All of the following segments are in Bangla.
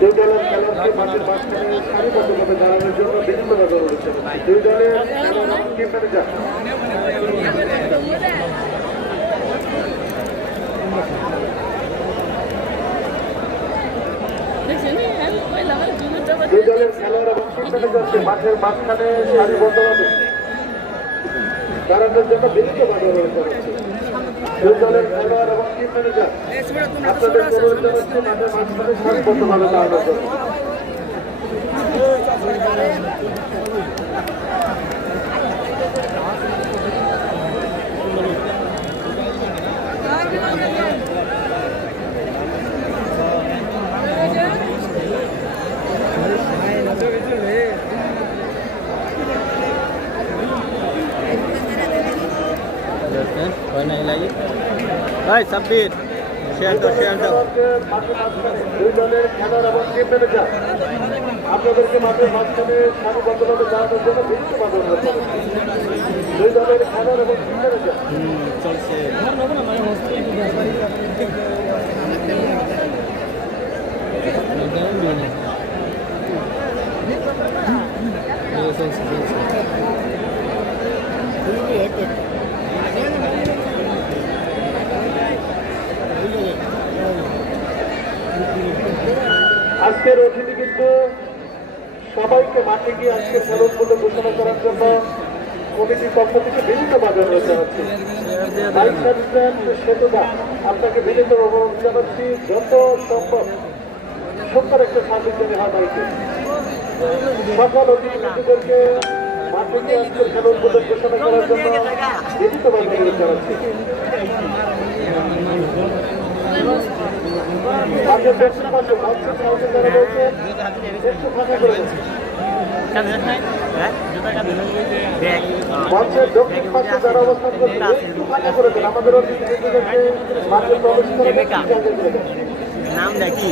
দুই দলের খেলোয়াড়কে মাঠের মাঝখানে সারিবদ্ধভাবে দাঁড়ানোর জন্য বিভিন্ন নজর রয়েছে। দুই দলের টিম ম্যানেজার দুই দলের খেলোয়াড় এবং টিম ম্যানেজারকে মাঠের মাঝখানে সারিবদ্ধভাবে দাঁড়ানোর জন্য বিভিন্ন নজর রয়েছে। দুই দলের খেলোয়াড় এবং টিম ম্যানেজার আপনাদের অনুরোধ জানাচ্ছি মাঠের মাঝখানে সারিবদ্ধভাবে দাঁড়ানোর জন্য। সাব্বির শেয়ার দাও দুই দলের খেলোয়াড় এবং টিম ম্যানেজার আপনাদেরকে মাঠের মাঝখানে সারিবদ্ধভাবে দাঁড়ানোর জন্য বিভিন্ন বাধা রয়েছে। দুই দলের খেলোয়াড় এবং টিম ম্যানেজার চলছে আজকের অতিথি কিন্তু সবাইকে মাঠে গিয়ে আজকে খেলুন বলে ঘোষণা করার জন্য কমিটির পক্ষ থেকে বিভিন্ন বাধা রয়েছে আছে। সেতুদা আপনাকে বিনীত অনুরোধ জানাচ্ছি যত সম্ভব সুন্দর একটা সার্ভিস দেওয়া হয় বাইকে। সকল অতিথিদেরকে মাঠে গিয়ে আজকে খেলুন বলে ঘোষণা করার জন্য বিভিন্ন বাধা রয়েছে জানাচ্ছি। মঞ্চের দক্ষিণ পাশে যারা রয়েছে একটু ফাঁকা করে মঞ্চের দক্ষিণ পাশে যারা অবস্থান করছে একটু ফাঁকা করে দেন। আমাদের মাঠে প্রবেশ করে নাম দেখি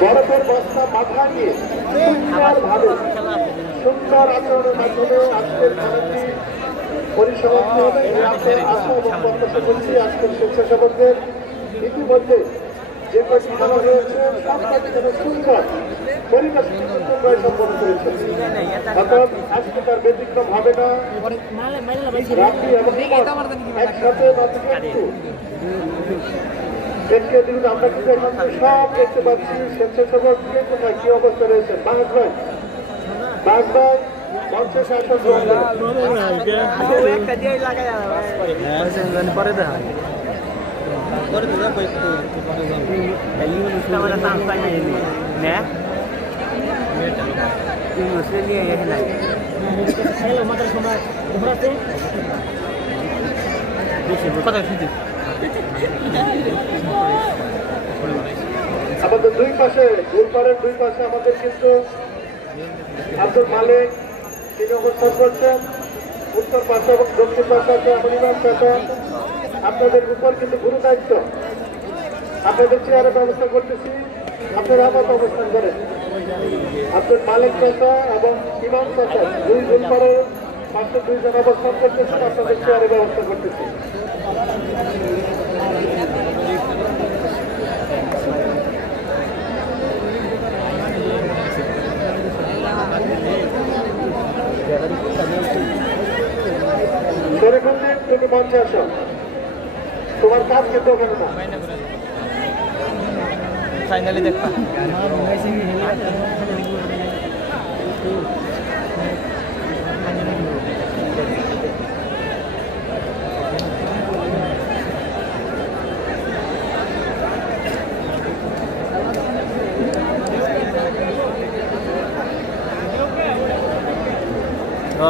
বরফের বস্তা মাথা নিয়ে সুন্দরভাবে সুন্দর আচরণের মাধ্যমে আজকের খেলাটি পরিসমাপ্তি হবে। আশা এবং প্রত্যাশা করছি আজকের স্বেচ্ছাসেবকদের ইতিমধ্যে যে কয়েকটি খেলা হয়েছে সব কয়েকটি যেন সুন্দর পরিবেশ সম্পন্ন করেছে। অর্থাৎ আজকে তার ব্যতিক্রম হবে না। রাত্রি এবং একসাথে দেখতে দিন আমরা কিন্তু এখন সব দেখতে পাচ্ছি স্বেচ্ছাসেবক কোথায় কি অবস্থা রয়েছে। বাস ভাই মঞ্চে শাসন পরে দেখা আমাদের দুই পাশে গোলপাড়ের দুই পাশে আমাদের কিন্তু আব্দুল মালিক তিনি অবস্থান করছেন। উত্তর পাশে এবং দক্ষিণ পাশে আছে অনিবাস চাচা। আপনাদের উপর কিন্তু গুরু দায়িত্ব। আপনাদের চেয়ারের ব্যবস্থা করতেছি, আপনারা আমার অবস্থান করেন। আব্দুল মালিক চাচা এবং ইমাম চাচা দুই গোলপাড়ের পাশে দুইজন অবস্থান করতেছেন, আপনাদের চেয়ারের ব্যবস্থা করতেছি। তুমি মঞ্চে আসো, তোমার কাজ কিন্তু ওখানে না। ফাইনালি দেখবা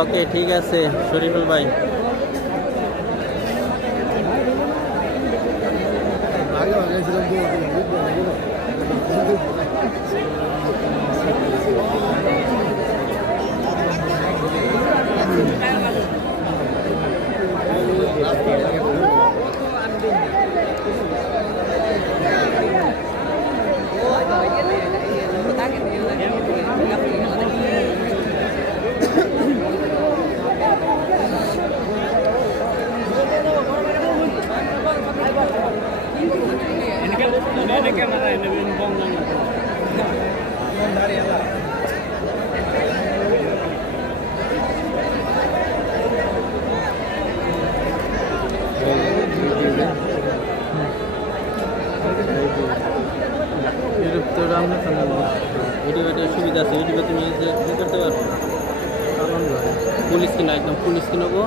ওকে ঠিক আছে শরীফুল ভাই। করতে পারবো পুলিশ কিনা একদম পুলিশ কিনবো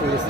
পুলিশ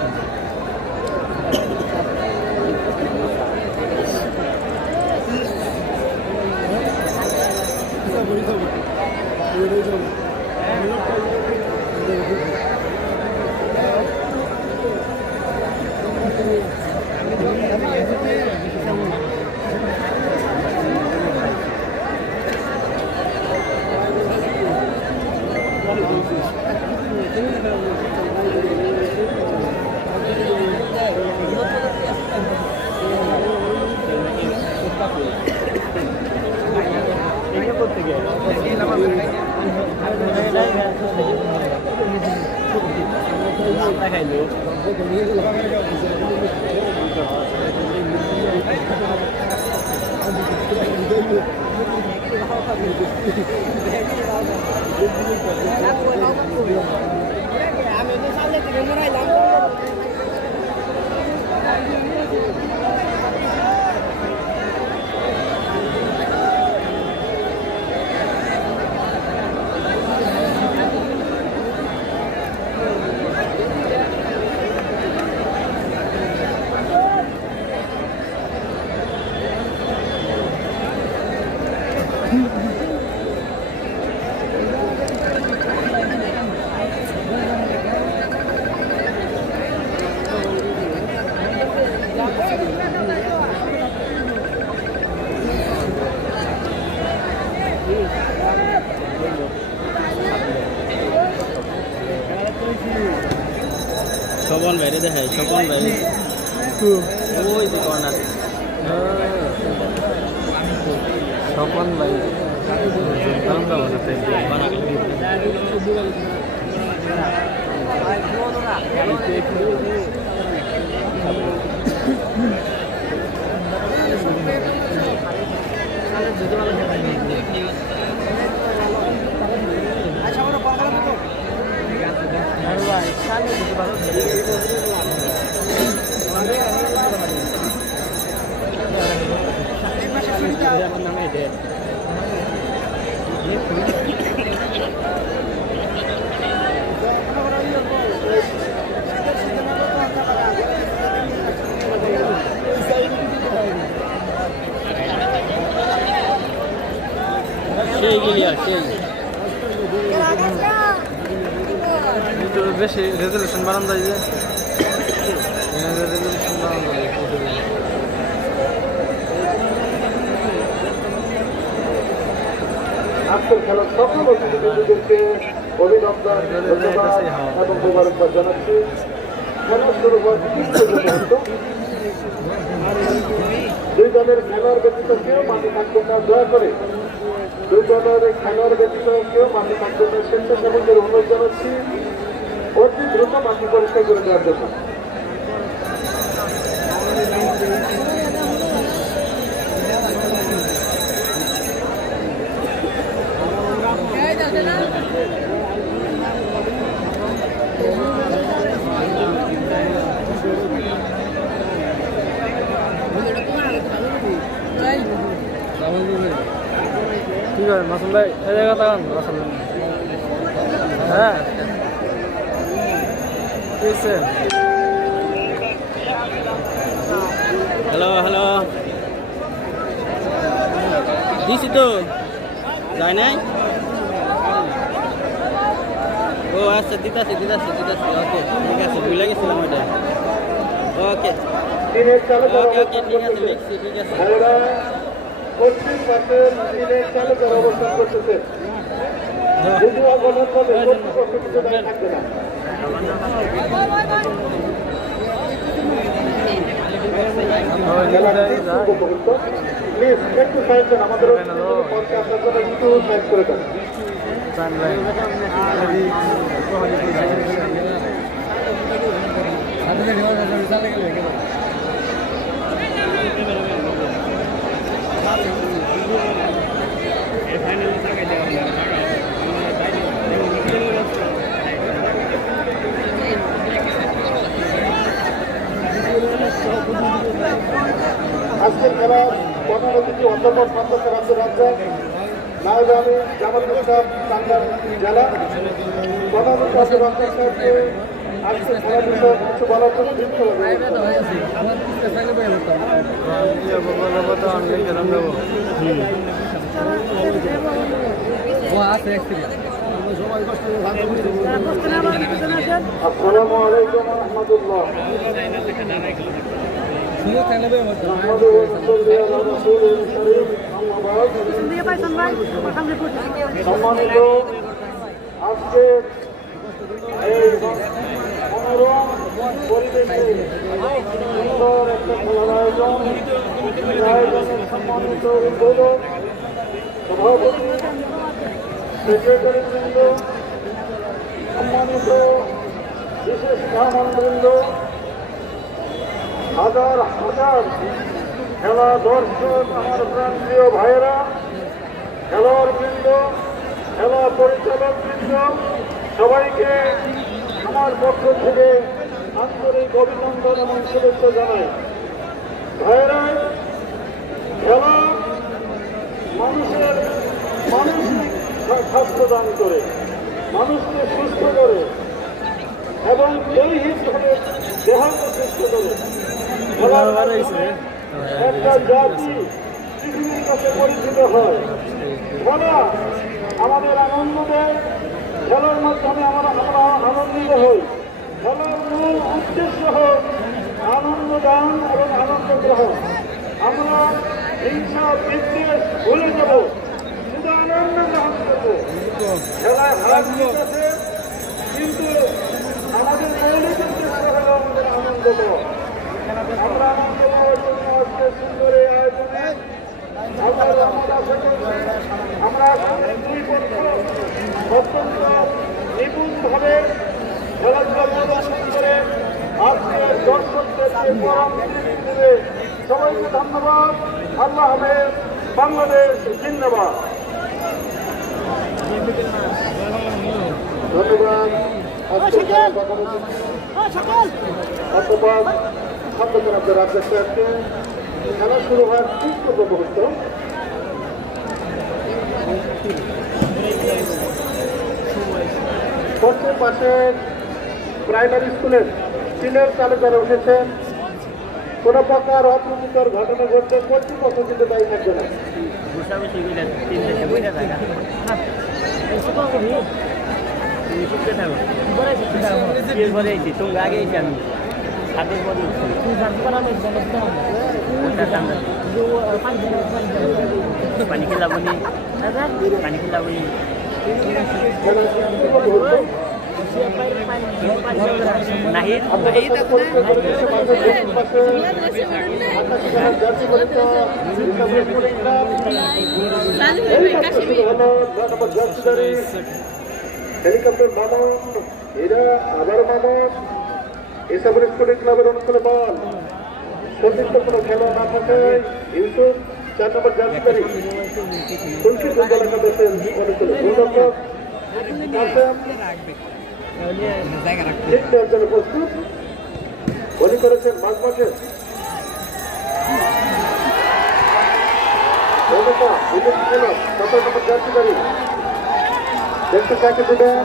স্বপন বাইরে দেখায় স্বপন বাইরে ওই যে কর্নার স্বপন বাইরে সেই গিলিয়া সেই বেশি রেজলিউশন বাড়ান যায় যে রেজলিউশন বাড়ান যায় আজকের খেলার সকল অতিথিবৃন্দদেরকে অভিনন্দন ধন্যবাদ এবং মোবারকবাদ জানাচ্ছি। খেলা শুরু হওয়ার 30 মুহূর্ত। দুই দলের খেলার ব্যতীত কেউ মাঠে থাকবেন না, দয়া করে দুই দলের খেলার ব্যতীত কেউ মাঠে থাকবেন না। স্বেচ্ছাসেবকদের অনুরোধ জানাচ্ছি অতি দ্রুত মাঠে পরিষ্কার করে দেওয়ার জন্য। ঠিক আছে মাসুম ভাই এই জায়গা তাকান মাসুম হ্যাঁ হ্যালো হ্যালো দিছি তো যায় নাই ও আচ্ছা দিতাছি ওকে ঠিক আছে ভুলে গেছিলাম ওইটা ওকে টিনের চালকের ওকে অবস্থান ঠিক আছে করতেছে। লিখছি ঠিক আছে ভাইরা পশ্চিম পাশে টিনের চালকের অবস্থান করতেছে। যদি অবদান করে কর্তৃপক্ষ কিছু দায়ী থাকবে না। প্লিজ একটু সাইড দেন, আমাদের মঞ্চে আপনার জন্য একটু সাইড করে দেন। আজকের খেলা 15 থেকে অন্তর্গত সন্তোষ রাজ্য নায়েব আমি জামাত ইসলাম টাঙ্গাইল জেলা প্রধান অতিথি ডক্টর সাহেবকে আজকে খেলার বিষয়ে কিছু বলার জন্য যুক্ত হবে। আসসালামু আলাইকুম ওয়া রাহমাতুল্লাহ। সম্মানিত আজকে এই মনোরম পরিবেশে সুন্দর একটা খেলার আয়োজন, আয়োজনের সম্মানিত উদ্বোধক সভাপতি, সেক্রেটারিবৃন্দ, সম্মানিত বিশেষ মেহমানবৃন্দ, হাজার হাজার খেলা দর্শক, আমার প্রান্তীয় ভাইয়েরা, খেলোয়াড় বৃন্দ, খেলা পরিচালক বৃন্দ, সবাইকে আমার পক্ষ থেকে আন্তরিক অভিনন্দন এবং শুভেচ্ছা জানাই। ভাইয়েরা, খেলা মানুষের মানসিক স্বাস্থ্য দান করে, মানুষকে সুস্থ করে এবং দৈহিকভাবে দেহকে সুস্থ করে। খেলার মাধ্যমে একটা জাতি পৃথিবীর কাছে পরিচিত হয়। খেলা আমাদের আনন্দ দেয়, খেলার মাধ্যমে আমরা আনন্দিত হই। খেলার মূল উদ্দেশ্য হোক আনন্দ দান এবং আনন্দ গ্রহণ। আমরা হিংসা বিদ্বেষ ভুলে যাব, শুধু আনন্দ গ্রহণ করবো। খেলায় হার জিত আছে, কিন্তু আমাদের মৌলিক উদ্দেশ্য হল আমাদের আনন্দ দেওয়া। আমরা আনন্দ দেওয়ার জন্য আজকে সুন্দর এই আয়োজনে আমরা দুই পক্ষ অত্যন্ত নিপুণভাবে খেলাধুলা প্রদর্শন করে আজকে দর্শকদেরকে পরামর্শ দেবে। সবাইকে ধন্যবাদ। আল্লাহ হাফেজ। বাংলাদেশ জিন্দাবাদ। ধন্যবাদ। খেলা শুরু হওয়ার ঠিক পূর্ব মুহূর্ত পশ্চিম পাশে প্রাইমারি স্কুলের স্টিলের চালুকারা উঠেছেন। কোনো প্রকার অপ্রীতিকর ঘটনা ঘটলে কর্তৃপক্ষ কিন্তু দায়ী থাকবে না। পানি খেলাবনি, পানি খেলাবনি। হেলিকপ্টার মামন, এরা আবার মামন, এসব স্কুলের ক্লাবের অনুকূলে বল। সতীর্থ কোনো খেলা না থাকায় ইউসুফ 4 নম্বর জার্সিদারি তুলসী ফুটবল একাদশের অনুকূলে গোলরক্ষক কাসেম ঠিক দেওয়ার জন্য প্রস্তুত। বলি করেছেন মাঝমাঠে জার্সিদারি দেখতে কাকে দেবেন।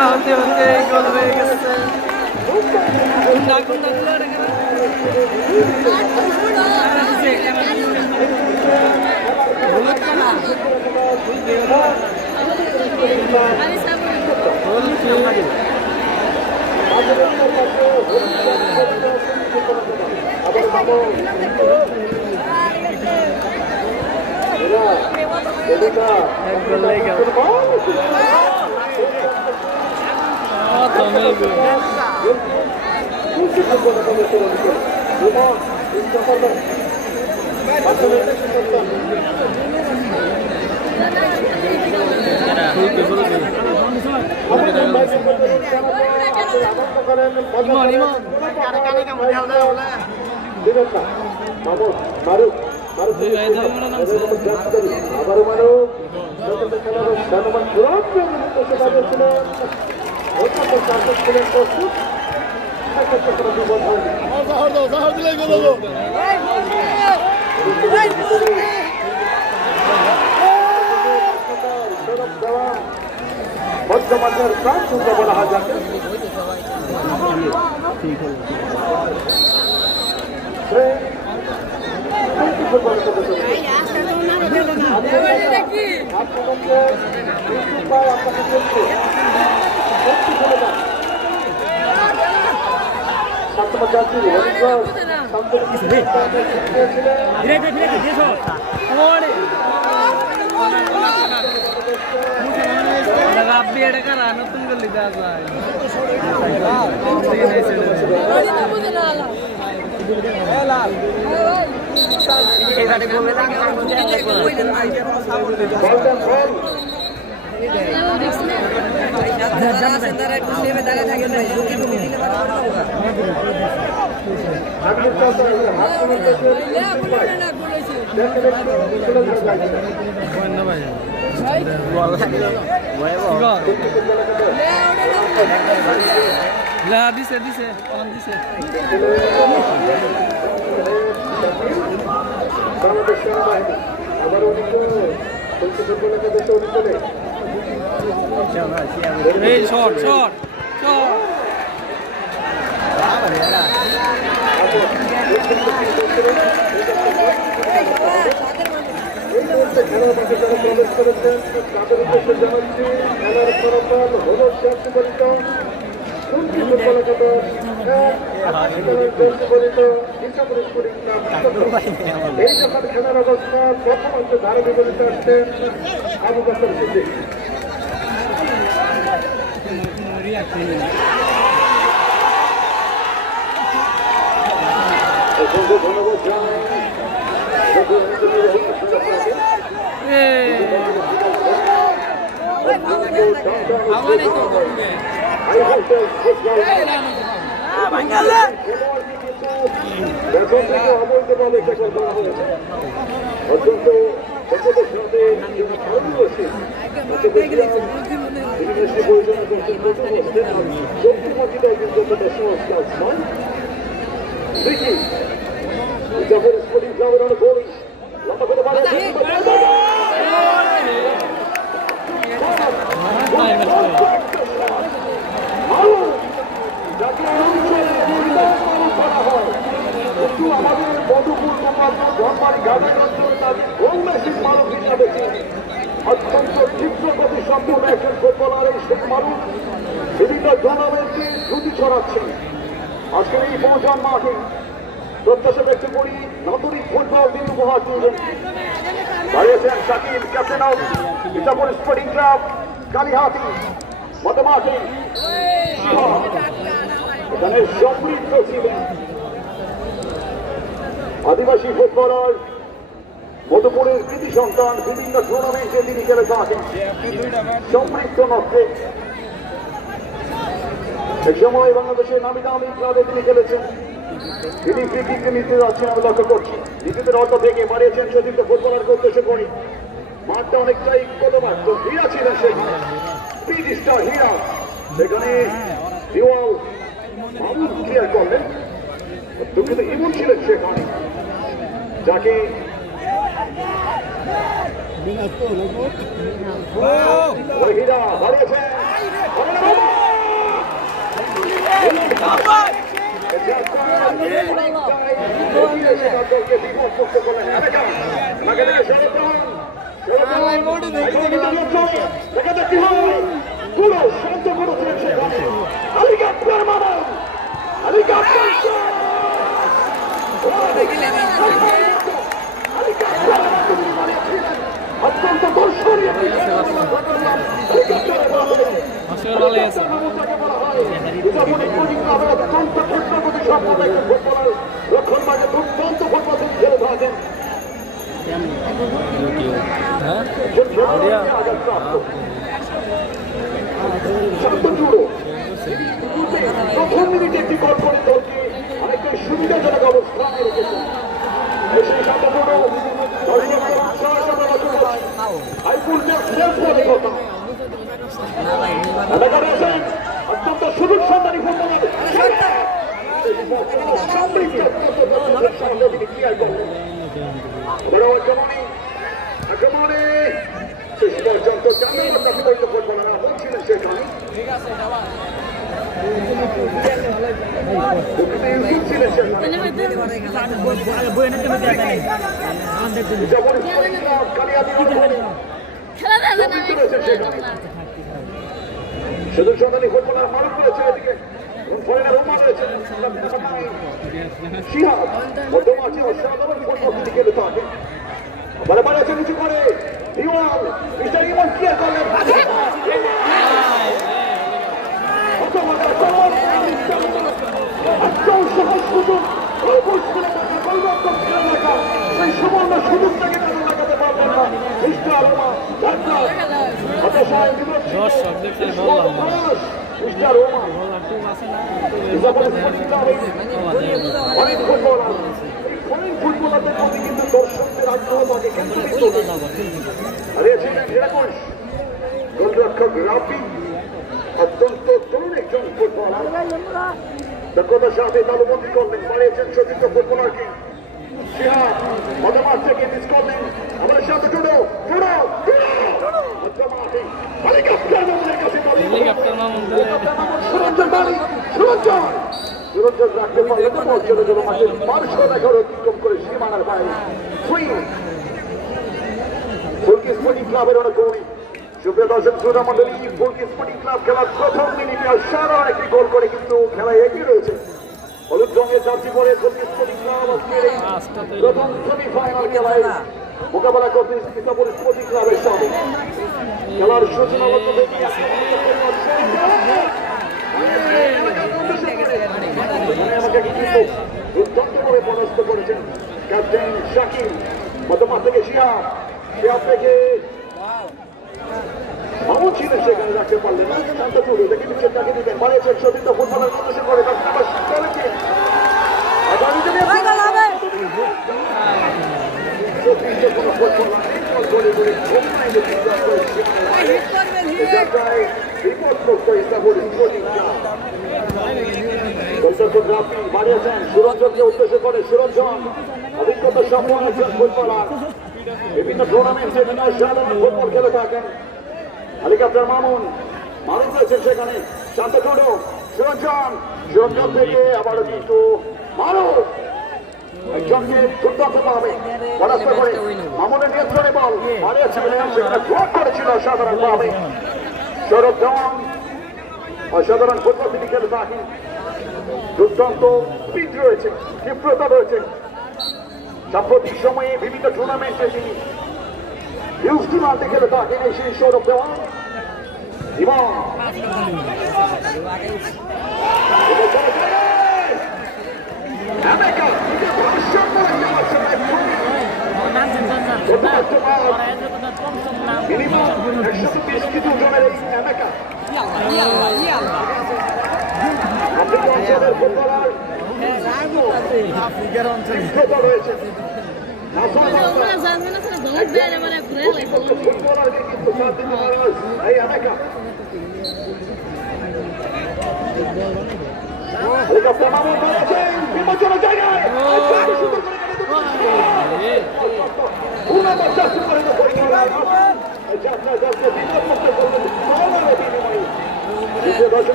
হতে হতে গোল হয়ে গেছে। দিবেন না। মামুন মারুফ মারুফ আবারও মারুফ খেলোয়াড় সুরভ ছিলেন অত্যন্ত চার্জেস ছিলেন প্রস্তুত সেক্ষেত্রে কোনো বিপদ হয়নি সৌরভ দেওয়া মধ্যমাঠের প্রাণ সুন্দর বলা হয় যাকে আপনি এটা কারা নতুন গলি দেওয়া যায় দিছে দিছে দিছে বাংলাদেশ সেনাবাহিনী আবার উনি দেশে উনি চলে এই শর্ট শর্ট এই মুহূর্তে খেলার মাঠে যারা প্রবেশ করেছেন তাদের উদ্দেশ্যে জানাচ্ছি খেলার ফলাফল হল পরিচালিত ফুটবল একাদশ এই যখন খেলার অবস্থা প্রথম অংশে ধারে বিপরীতে আসছেন আবু বকর সিদ্দিক অবৈধভাবে চেকল করা হয়েছে অত্যন্ত যখন স্পোর্টিং ক্লাবের অনেক গোল লম্বা করে কিন্তু আমাদের মধুপুর ধর্মারি গানের অঞ্চলে তাদের গোল মেশিন মানব হিসাবে অত্যন্ত তীব্র গতি সম্পূর্ণ একজন ফুটবলার এই শেখ মারুফ বিভিন্ন টুর্নামেন্টে দ্রুতি ছড়াচ্ছেন আজকের এই পৌঁছান মাঠে প্রত্যাশা ব্যক্ত করি নাগরিক ফুটবল দিন উপহার তুলবেন দাঁড়িয়েছেন Shakil captain of Isapur sporting club Kalihati মতমাঠে এখানে সমৃদ্ধ ছিলেন আদিবাসী ফুটবলার মধুপুরের কৃতি সন্তান বিভিন্ন টুর্নামেন্টে তিনি খেলে থাকেন সমৃদ্ধ নক্ষে এক সময় বাংলাদেশের নামি দামি ক্লাবে তিনি খেলেছেন তিনি ফ্রি কিক নিতে যাচ্ছেন আমি লক্ষ্য করছি নিজেদের অল্প থেকে মারিয়েছেন সতীর্থ ফুটবলারকে উদ্দেশ্য করে মাঠটা অনেকটাই কদমাক্ত হীরা ছিলেন সেখানে স্পিড স্টার হীরা সেখানে দেওয়াল মামুন ক্লিয়ার করলেন দুঃখিত ইমন ছিলেন সেখানে যাকে হীরা বাড়িয়েছেন বিপদ করতে করলেন শান্ত করেছিলেন সেখানে আলিগাপ্পার মামা আলিগাপ্পার অত্যন্ত দর্শনীয় রক্ষণ মাঝে দুর্দান্ত ফুটবল খেলে থাকেন প্রথম মিনিটে একটি গল্প দলকে অনেকটাই সুবিধাজনক অবস্থানে রেখেছেন এই সেই শান্তপুর দর্শকদের উৎসাহের সাথে নজর রাখেন। আইপুর সেলফ বলে কথা এলাকার আছেন অত্যন্ত সুযোগ সন্ধানী ফুটবলার তিনি ক্লিয়ার করলেন। বড় আক্রমণে শেষ পর্যন্ত জানার কাছে বলতে ফুটবলাররা বলছিলেন সেখানে ছিলেন শুধু সন্ধানী ফুটবলার মারুফ রয়েছে এদিকে ফরেনার ওমা রয়েছে শিহাব মধ্যমাঝে অসাধারণ ফুটবল তিনি খেলে থাকে বারে বারে আছে কিছু করে ইওয়ান মিস্টার ইওয়ান ক্লিয়ার করলেন সহজ সুযোগ সেই সুবর্ণ সুযোগটাকে তারা লাগাতে পারবেন না মিস্টার ওমা দর্শক দেখছেন বললাম মিস্টার ওমা অনেক ফুটবলার অনেক ফুটবলারদের মধ্যে কিন্তু দর্শকদের আগ্রহ থাকে কিন্তু গোলরক্ষক রাফি অত্যন্ত তরুণ একজন ফুটবলার দক্ষতার সাথে দলবন্দি করলেন বাড়িয়েছেন সতীর্থ ফুটবলারকে শিহাব মধ্যমাঠ থেকে মিস করলেন আমাদের সাথে জুড়ো সুরঞ্জন রাখতে পারলে তো মর্যাদা জন্য মাঠের 511 অতিক্রম করে সীমানার বাইরে ফুলকি স্পোর্টিং ক্লাবের অনেক গৌরী সুপ্রিয় দর্শক শ্রোতা মন্ডলী ফুলকি স্পোর্টিং ক্লাব খেলার প্রথম মিনিটে অসাধারণ একটি গোল করে কিন্তু খেলায় এগিয়ে রয়েছে হলুদ রঙের জার্সি পরে ফুলকি স্পোর্টিং ক্লাব আজকের এই প্রথম সেমিফাইনাল খেলায় মোকাবেলা করতে ইস্তাম্বুল স্পোর্টিং ক্লাবের সাথে খেলার সূচনা লক্ষ্য থেকে দুর্দান্তভাবে পরাস্ত করেছেন ক্যাপ্টেন শাকিল মধ্যমাঠ থেকে শিহাব থেকে মামুন ছিলেন সেখানে রাখতে পারলেন না শান্তপুর দেখে নিচ্ছেন তাকে দিতেন বাড়িয়েছেন সতীর্থ ফুটবলের প্রদর্শন করে তার নাম্বার সুরঞ্জনকে উদ্দেশ্য করে সুরঞ্জন অভিজ্ঞতা সম্পন্ন একজন ফুটবলার বিভিন্ন টুর্নামেন্টে সাধারণ ফুটবল খেলে থাকেন হেলিকপ্টার মামুন রয়েছেন সেখানে শান্তপুর সুরঞ্জন থেকে আবারও কিন্তু মারুফ একজনকে দুর্দান্ত পাবে পরাস্ত করে মামুনের নিয়ন্ত্রণে বল হারিয়েছিলেন সেখানে ব্লক করেছিল অসাধারণভাবে সৌরভ ধওয়ান অসাধারণ ফুটবল তিনি খেলে থাকেন দুর্দান্ত স্পিড রয়েছে ক্ষিপ্রতা রয়েছে সাম্প্রতিক সময়ে বিভিন্ন টুর্নামেন্টে তিনি হিউজ টুর্নামেন্টে খেলে থাকেন এই সেই সৌরভ ধওয়ান এবং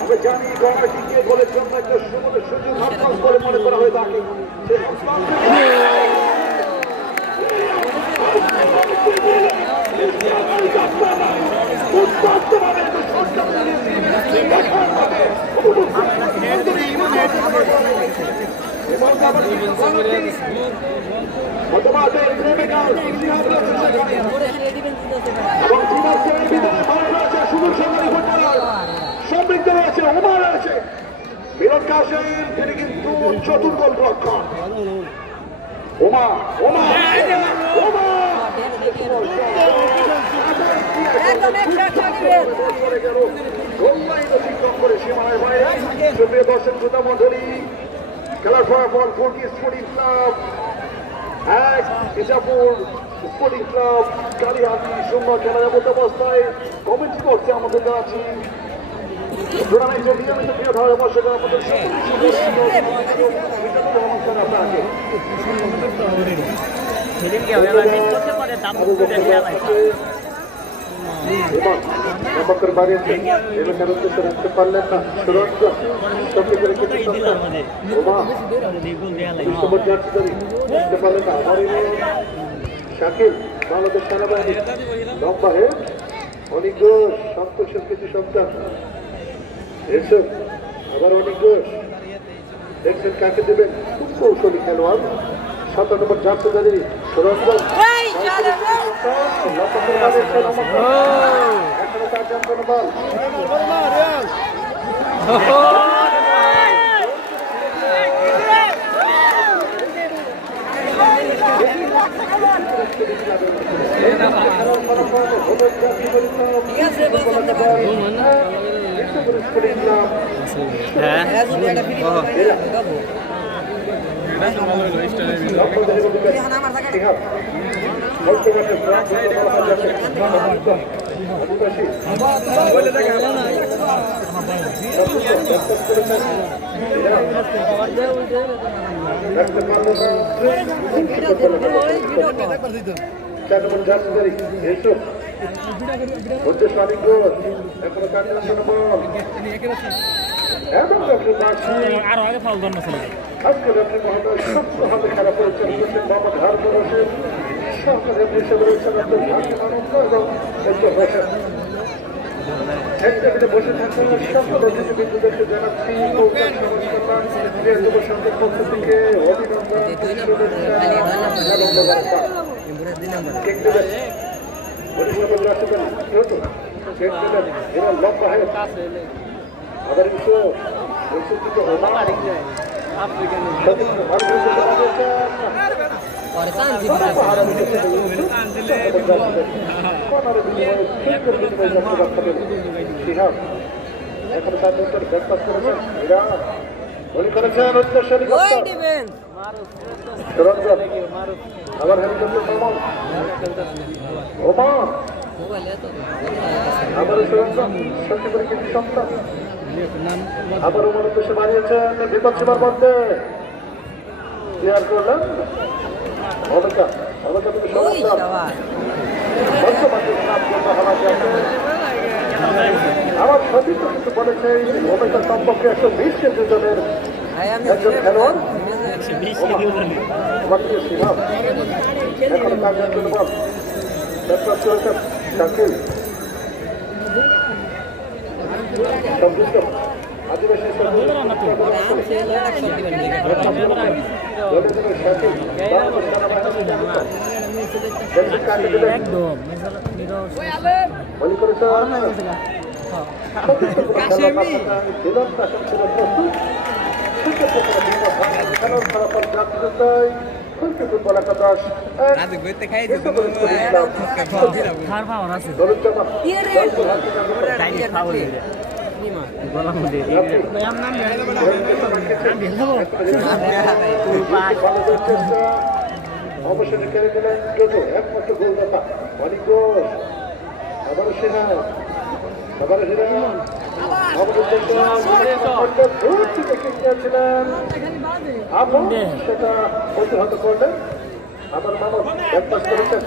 আমরা জানি গণমাটিকে গোলের জন্য একটা সুযোগ হাতছাড়া করে মনে করা হয়ে থাকে সমৃদ্ধ রয়েছে ওমা রয়েছে মিলন কাসেম তিনি কিন্তু চতুর্থ রক্ষক ওমা ওমা ওমা অতিক্রম করে সীমানার বাইরে সুপ্রিয় দর্শক শ্রোতা মণ্ডলী খেলার ফলাফল ফোর্টি sporting club 1 Isapur sporting club Kalihati 0 খেলা যাবত অবস্থায় কমেন্ট করছে আমাদের কাছে টুর্নামেন্টের নিয়মিত প্রিয় ধারাভাষ্যকে আমাদের আপনাকে সেদিনকে হবে আবার মিস করতে পারে দাম করে দেয়া লাগে নবাকর বাড়িতে এলাকার উদ্দেশ্যে রাখতে পারলেন না সুরঞ্জ সবকে করে কিছু রাখতে পারলেন না আমার শাকিল বাংলাদেশ সেনাবাহিনী লম্বা হে অনেক ঘোষ সন্তোষের কিছু সন্তান এসব আবার অনেক ঘোষ দেখছেন কাকে দেবেন খুব কৌশলী খেলোয়াড় 7 নম্বর জার্সিধারী সুরঞ্জন এখনো 4 জন বল আরো আগে ফাউল ধরনা ছিল আজকে রেফারি মহোদয় সুস্থভাবে খেলা পরিচালনা করছেন মোহাম্মদ হারুন রশিদ সহকারী রেফারি হিসেবে রয়েছেন আব্দুল হাকিম আনন্দ এবং উজ্জ্বল হোসেন এক জায়গাতে বসে থাকুন সকল অতিথিবৃন্দদেরকে জানাচ্ছি কৌশল সংস্করণ বৃহত্তম সংঘের পক্ষ থেকে অভিনন্দন এরা লম্বা হয় আবার এখন তার ব্যাকপাস করেছেন এরা বলি করেছেন উদ্দেশ্যে আবার হেলিকপ্টার মামন ওমান আবার সুরঞ্জন সত্যি করে কিন্তু সন্তান আবার ওমান উদ্দেশ্যে বাড়িয়েছেন বিপদ সীমার মধ্যে ক্লিয়ার করলেন অবেকা অবেকা তুমি আমার সঠিক কিন্তু বলেছে অবেকা সম্পর্কে 120 কেজি ওজনের একজন খেলোয়াড় এখন কাজ বল শাকিল সংযুক্ত আদিবাসী বলি করেছে ফুটবল একাদশ অবশ্যই কেড়ে দিলেন একমাত্র গোলদাতা অনেক ঘোষ আবারও সেনা আবারও সেনা সেটা প্রতিহত করলেন আবার মামন ব্যাকপাস করেছেন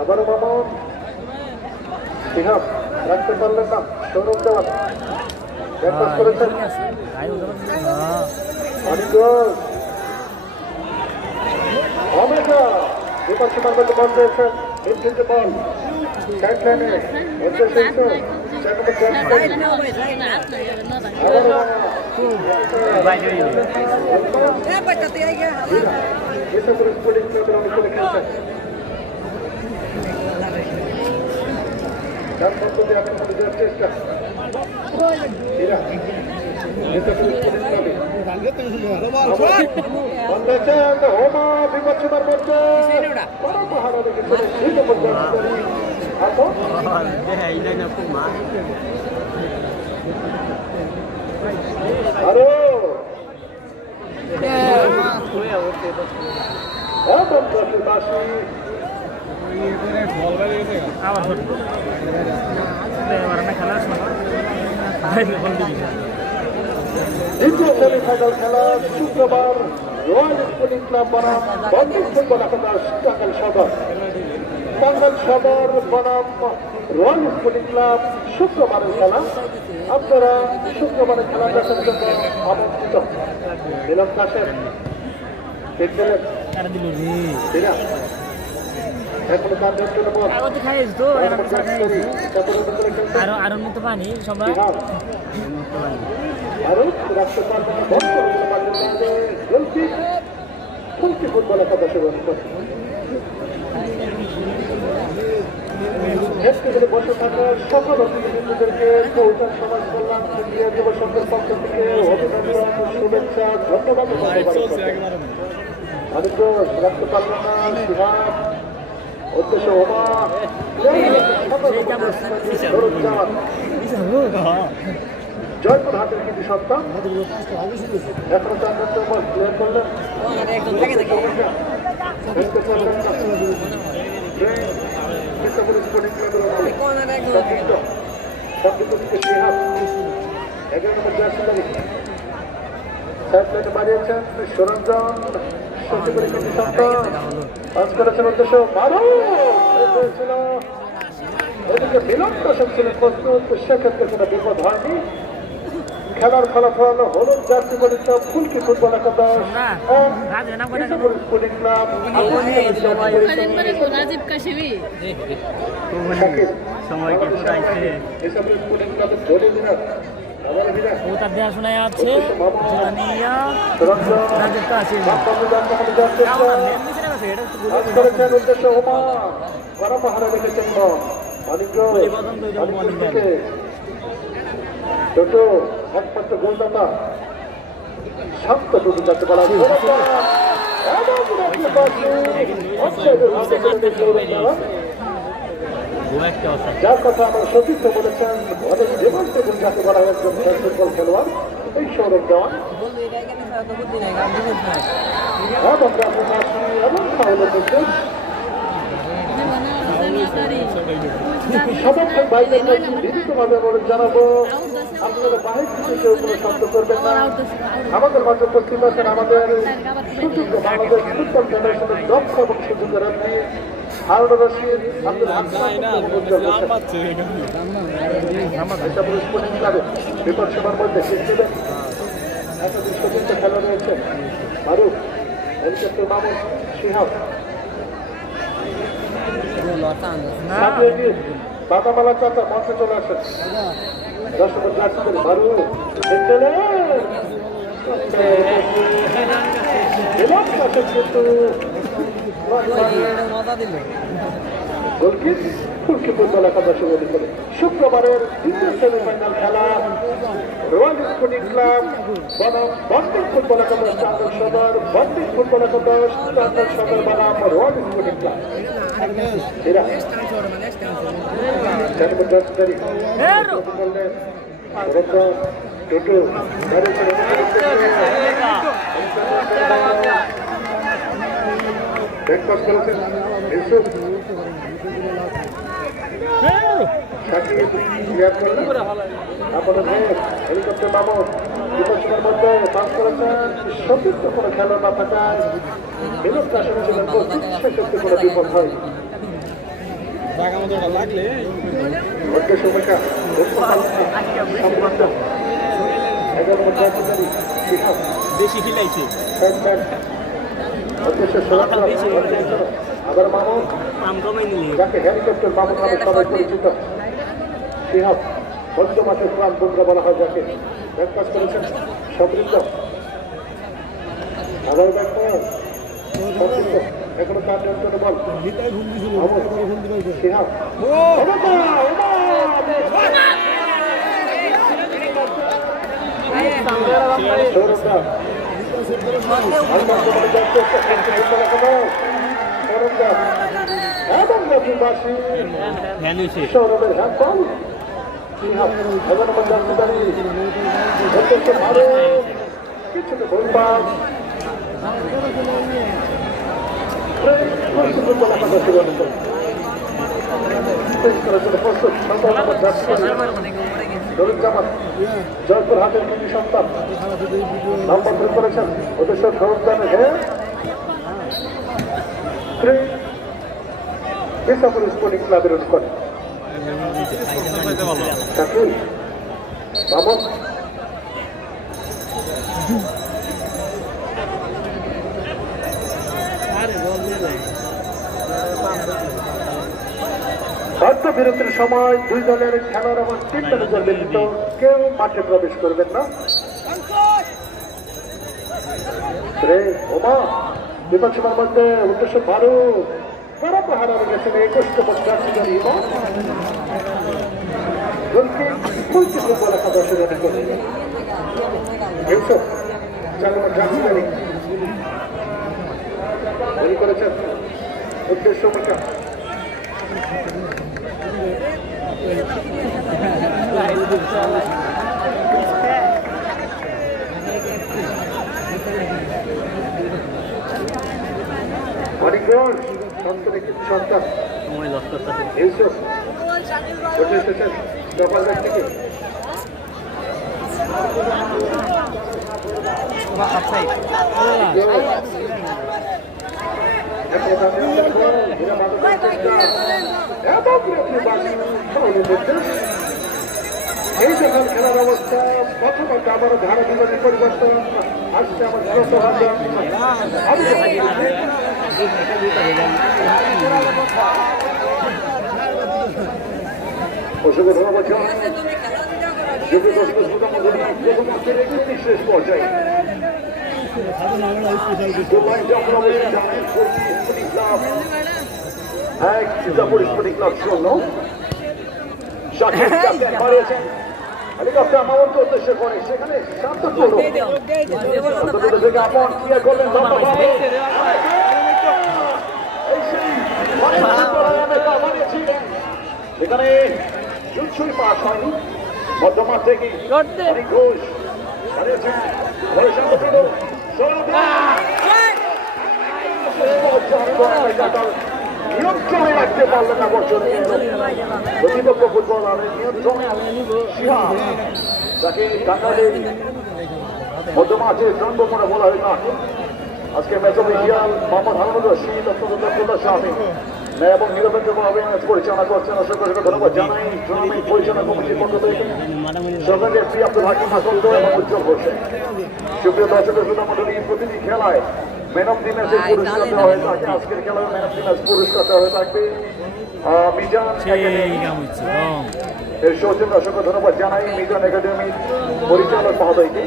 আবারও মামন সিহাব রাখতে পারলেন না সৌরভ দেওয়ান ব্যাকপাস করেছেন অনেক ঘোষ অমেকা বিপদ সীমার মধ্যে বল দিয়েছেন কিন্তু বল সাইডলাইনে চেষ্টা হোমা বিপদ সীমার মধ্যে পাহাড়া আরো এমন ট্রফিবাসী দ্বিতীয় সেমিফাইনাল খেলা শুক্রবার রয়্যাল স্পোর্টিং ক্লাব বনাম বন্ধন ফুটবল একাদশ টাঙ্গাইল সদর। টাঙ্গাইল সদর বনাম রয়্যাল স্পোর্টিং ক্লাব শুক্রবারের খেলা। আপনারা শুক্রবারের খেলা দেখার জন্য আমন্ত্রিত। মিলন কাশেম দেখছিলেন এখনো তার জন্য আরো মতো পানি সম্রাট আরো রাখতে পারবেন বন্ধ করতে পারবেন গলকি ফুলকি ফুটবল একাদশের অংশ করে বসে থাকা সকল অতিথিবৃন্দদেরকে কৌশল সমাজ কল্যাণ কেন্দ্রীয় যুব সংঘের পক্ষ থেকে অভিনন্দন শুভেচ্ছা ধন্যবাদ মানুষ রাখতে পারবেন না সিহাব উদ্দেশ্য ওমা জয়পুর হাটের কিছু সন্তান এখনো তার মধ্যে ক্লিয়ার করলেন বাড়িয়েছেন সরঞ্জন সচিবের কিছু সন্তান পাস করেছেন উদ্দেশ্য বারো হয়েছিল ওদিকে মিলন দর্শক ছিলেন প্রস্তুত সেক্ষেত্রে কোনো বিপদ হয়নি। খেলার ফলাফল হলুদ জার্সি পরিচিত ফুলকি ফুটবল একাদশ স্পোর্টিং ক্লাব দেখাশোনায় আছে উদ্দেশ্য ওমা বড় পাহাড়ে রেখেছেন ছোট একমাত্র গোলদাতা শান্ত টুকু যাতে বলা যার কথা আমার সতীর্থ বলেছেন অনেক ডিমান্ডেবল যাকে বলা হয় একজন ফুটবল খেলোয়াড় এই সৌরভ দেওয়ান এবং ফাউলের নির্দেশ সমর্থক ভাইদের কাছে বিভিন্নভাবে আমরা জানাবো আপনারা বাহির থেকে কেউ কোনো শব্দ করবেন না। আমাদের মাঝে উপস্থিত আছেন আমাদের সুযোগ্য বাংলাদেশ ফুটবল ফেডারেশনের দক্ষ এবং সুযোগ্য রাজনী হারুন রশিদ বিপদ সভার মধ্যে শিখছিলেন এতদিন সতীর্থ খেলা রয়েছে মারুফ হেলিকপ্টার মামুন শিহাব বাদামালা চাচা মঞ্চে চলে আসেন দর্শক যাচ্ছেন মারু শুক্রবারের দ্বিতীয় সেমিফাইনাল খেলা রয়্যাল স্পোর্টিং ক্লাব বনাম বন্ধন ফুটবল একাদশ টাঙ্গাইল সদর বন্ধন ফুটবল একাদশ টাঙ্গাইল সদর বনাম রয়্যাল স্পোর্টিং ক্লাব ব্রেকফাস্ট করেছেন ইউসুফ হেলিকপ্টার মামুন বিপক্ষের মধ্যে পাস করেছেন সতীর্থ কোনো খেলা না থাকায় বিনোদ কাশেম ছিলেন সেক্ষেত্রে কোনো বিপদ হয় সময়টা বেশি খিলাইছে আবার মামুন যাকে হেলিকপ্টার মামুন নামে সবাই পরিচিত সিহাব পঞ্চ মাসের প্রাণ বন্ধুরা বলা হয় যাকে ব্যাকপাস করেছেন সমৃদ্ধ আবার এখনো তার নিয়ন্ত্রণে বল সিহাব সৌরভের হ্যান্ডবল 11 নম্বর জার্সি দাঁড়িয়ে উদ্দেশ্যে ভারত কিছুটা ভুল পাস প্রস্তুত এলাকা শুরু প্রস্তুত 17 নম্বর জার্সি দলিত জামান জয়পুর হাটের কৃষি সন্তান নাম্বার ধরে করেছেন উদ্দেশ্য খরচদানের হ্যাঁ ইসাপুর স্পোর্টিং ক্লাবের অনুকরণ শাকিল বাবন বাধ্য বিরতির সময় দুই দলের খেলার এবং টিম ম্যানেজার ব্যতীত কেউ মাঠে প্রবেশ করবেন না ওমা বিপক্ষের মধ্যে উদ্দেশ্য ভারত বড় হারানো গেছেন 21 নম্বর জার্সি গাড়ি এবং ফুটবল একাদশ রানে করে 4 নম্বর জার্সি গাড়ি গোল করেছেন উদ্দেশ্য মোটা মানিকগঞ্জ সন্তানের কিছু সন্তান সময় লস করতেছে ইউসুফ উঠে এসেছেন ডবল ব্যাট থেকে এই যখন খেলার অবস্থা প্রথমত আবারও ধারা জীবনের পরিবর্তন আসছে আমার অসংখ্য ধন্যবাদ শেষ পর্যায়ে হেলিকপ্টার মামনকে উদ্দেশ্য করে সেখানে শান্ত থেকে আপন ক্রিয়া করলেন সেখানে জুৎসুই পাস হয়নি মধ্যমাঠ থেকে অনেক ঘোষ নিয়ন্ত্রণে রাখতে পারলেন না বছর প্রতিপক্ষ ফুটবলারের নিয়ন্ত্রণে তাকে টাঙ্গাইলের মধ্যমাঠে জন্মমনে বলা হয় না আজকে ম্যাচমেডিয়াল মোহাম্মদ হারুনুর রশিদ অত্যন্ত দক্ষতার সাথে ন্যায় এবং নিরপেক্ষভাবে ম্যাচ পরিচালনা করছেন অসংখ্য ধন্যবাদ জানাই টুর্নামেন্ট পরিচালনা কমিটির পক্ষ থেকে সরকারের শ্রী আব্দুল হাকিম হাসন্ত এবং উজ্জ্বল হোসেন সুপ্রিয় দর্শক শ্রোতা মণ্ডলী প্রতিটি খেলায় ম্যান অফ দি ম্যাচের পুরস্কার দেওয়া হয়ে থাকে আজকের খেলায় ম্যান অফ দি ম্যাচ পুরস্কার দেওয়া হয়ে থাকবে মিজান এর সৌজন্য অসংখ্য ধন্যবাদ জানাই মিজান একাডেমির পরিচালক মহোদয়কে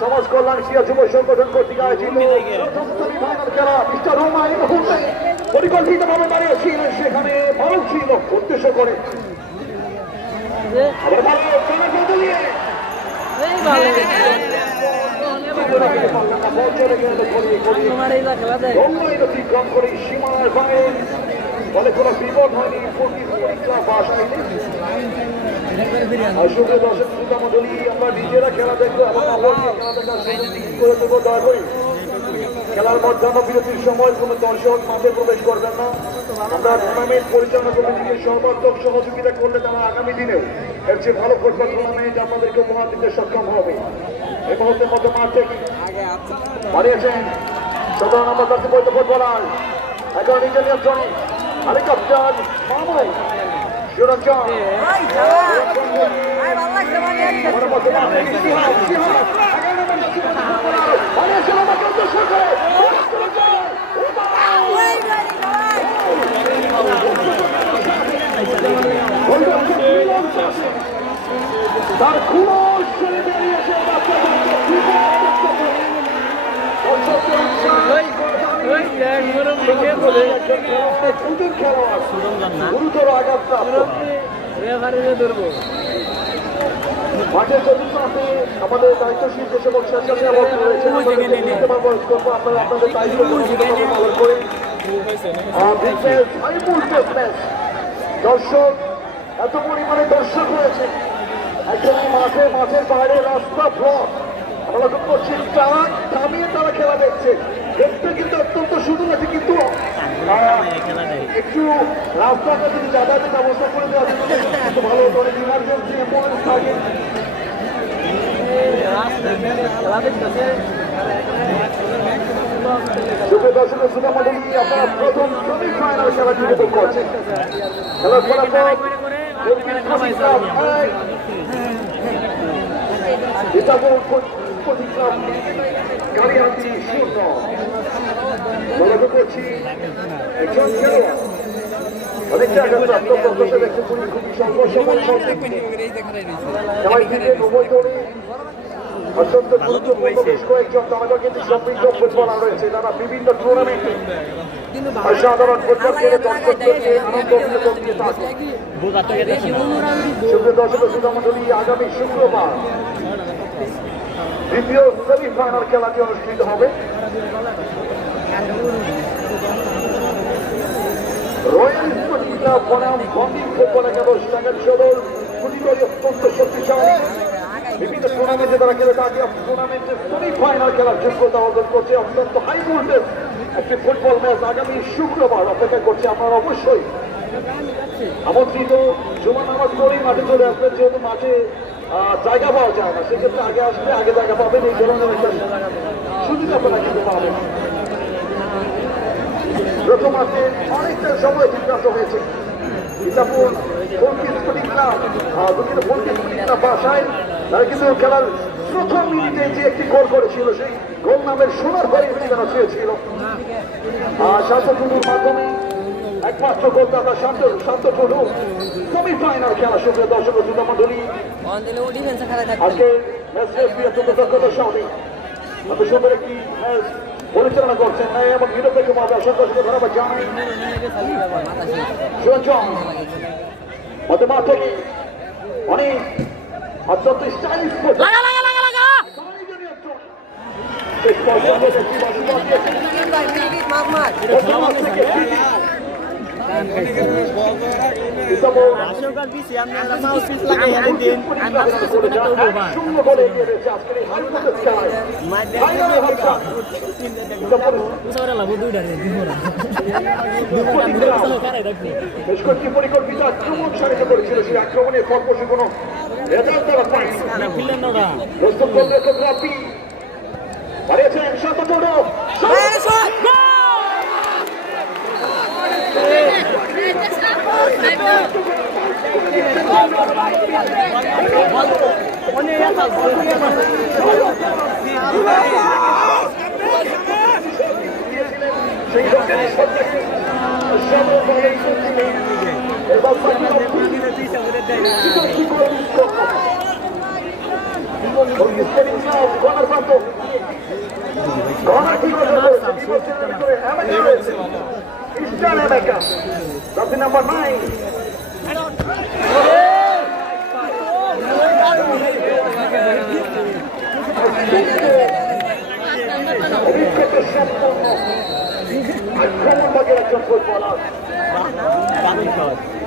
সমাজ কল্যাণ ক্রিয়া যুব সংগঠন কর্তৃক আয়োজিত খেলা মিস্টার রোমা এই মুহূর্তে পরিকল্পিতভাবে দাঁড়িয়েছিলেন সেখানে ভালো ছিল উদ্দেশ্য করে অতিক্রম করে সীমার বাইরে বলে কোনো বিপদ হয়নি আমরা নিজেরা খেলা দেখবো এবং খেলা দেখার করে দেবো দয়া করি খেলার মধ্যাহ্ন বিরতির সময় কোনো দর্শক মাঠে প্রবেশ করবেন না আমরা টুর্নামেন্ট পরিচালনা কমিটিকে সর্বাত্মক সহযোগিতা করলে তারা আগামী দিনেও এর চেয়ে ভালো ফুটবল টুর্নামেন্ট আমাদেরকে উপহার দিতে সক্ষম হবে এই মুহূর্তের মধ্যে মাঠ থেকে বাড়িয়েছেন 17 নম্বর জাতীয় বৈধ ফুটবলার এখন নিজের নিয়ন্ত্রণে হেলিকপ্টার মামুন সুরঞ্জন তার খুশ বেরিয়েছে গুরুতর আঘাত মাঠের চতুর্থে আমাদের দায়িত্বশীল যে সকল স্বেচ্ছাসেবক রয়েছে আপনারা আপনাদের দায়িত্ব পালন করে দর্শক এত পরিমাণে দর্শক রয়েছে একদম মাঠের বাইরে রাস্তা ব্লক আমরা লক্ষ্য করছি ট্রাক থামিয়ে তারা খেলা দেখছে দেখতে কিন্তু অত্যন্ত সুন্দর আছে কিন্তু একটু রাস্তাটা যদি যাতায়াতের ব্যবস্থা করে দেওয়া যেত একটু ভালো হতো অনেক ইমার্জেন্সি অ্যাম্বুলেন্স থাকে সুপ্রিয় দর্শকের সুনামণ্ডলী আপনারা প্রথম সেমিফাইনাল খেলা উপভোগ করছেন খেলার ফলাফল লক্ষ্য করছি একজন খেলোয়াড় অনেকটা আঘাতপ্রাপ্ত প্রদর্শন একটু খুবই সংঘর্ষময় খেলায় ফিরে উভয় দলই অত্যন্ত গুরুত্বপূর্ণ বেশ কয়েকজন তারা কিন্তু সমৃদ্ধ ফুটবলার রয়েছে যারা বিভিন্ন টুর্নামেন্টে অসাধারণ ফুটবল খেলে দর্শকদেরকে আনন্দ বিনোদন দিয়ে থাকে সুপ্রিয় দর্শক সুনামণ্ডলী আগামী শুক্রবার দ্বিতীয় সেমিফাইনাল খেলাটি অনুষ্ঠিত হবে রয়্যাল স্পোর্টিং ক্লাব বনাম বন্দিং ফুটবল একাদশ টাঙ্গাইল সদর প্রতিদলই অত্যন্ত শক্তিশালী বিভিন্ন টুর্নামেন্টে তারা খেলে থাকে টুর্নামেন্টের সেমিফাইনাল খেলার যোগ্যতা অর্জন করছে অত্যন্ত হাই ভোল্টেজ একটি ফুটবল ম্যাচ আগামী শুক্রবার অপেক্ষা করছে আপনারা অবশ্যই আমন্ত্রিত জুমা নামাজ করেই মাঠে চলে আসবেন যেহেতু মাঠে জায়গা পাওয়া যায় না সেক্ষেত্রে আগে আসলে আগে জায়গা পাবেন এই ধরনের একটা সুযোগ আপনারা কিন্তু পাবেন প্রথমার্ধে অনেকটা সময় জিজ্ঞাসা হয়েছে ইতাপুর ফোর্টিন ক্লাব দুঃখিত ফোর্টিন ক্লাব বাসায় তারা কিন্তু খেলার প্রথম মিনিটে যে একটি গোল করেছিল সেই গোল নামের সোনার ঘরে তারা ছুঁয়েছিল শান্ত টুডুর মাধ্যমে একমাত্র গোলদাতা শান্ত টুডু সেমিফাইনাল খেলা সুপ্রিয় দর্শক সুনামণ্ডলী আজকে ম্যাচে অত্যন্ত দক্ষতার সঙ্গে এত সুন্দর একটি ম্যাচ পরিচালনা করছেন এবং নিরপেক্ষ মজা সন্ত্রাসকে ধরাবার জানাই সুরঞ্জন মধ্যে মাঠ থেকে অনেক অত্যন্ত স্টাইলিশ পরিকল্পিত আক্রমণ সারিত করেছিল সেই আক্রমণের পরপরই কোনো রেজাল্ট তারা পায়নি প্রস্তুত করলে তো ট্রফি বাড়িয়েছেন শান্ত টুডু সেই লোকের সাথে number 9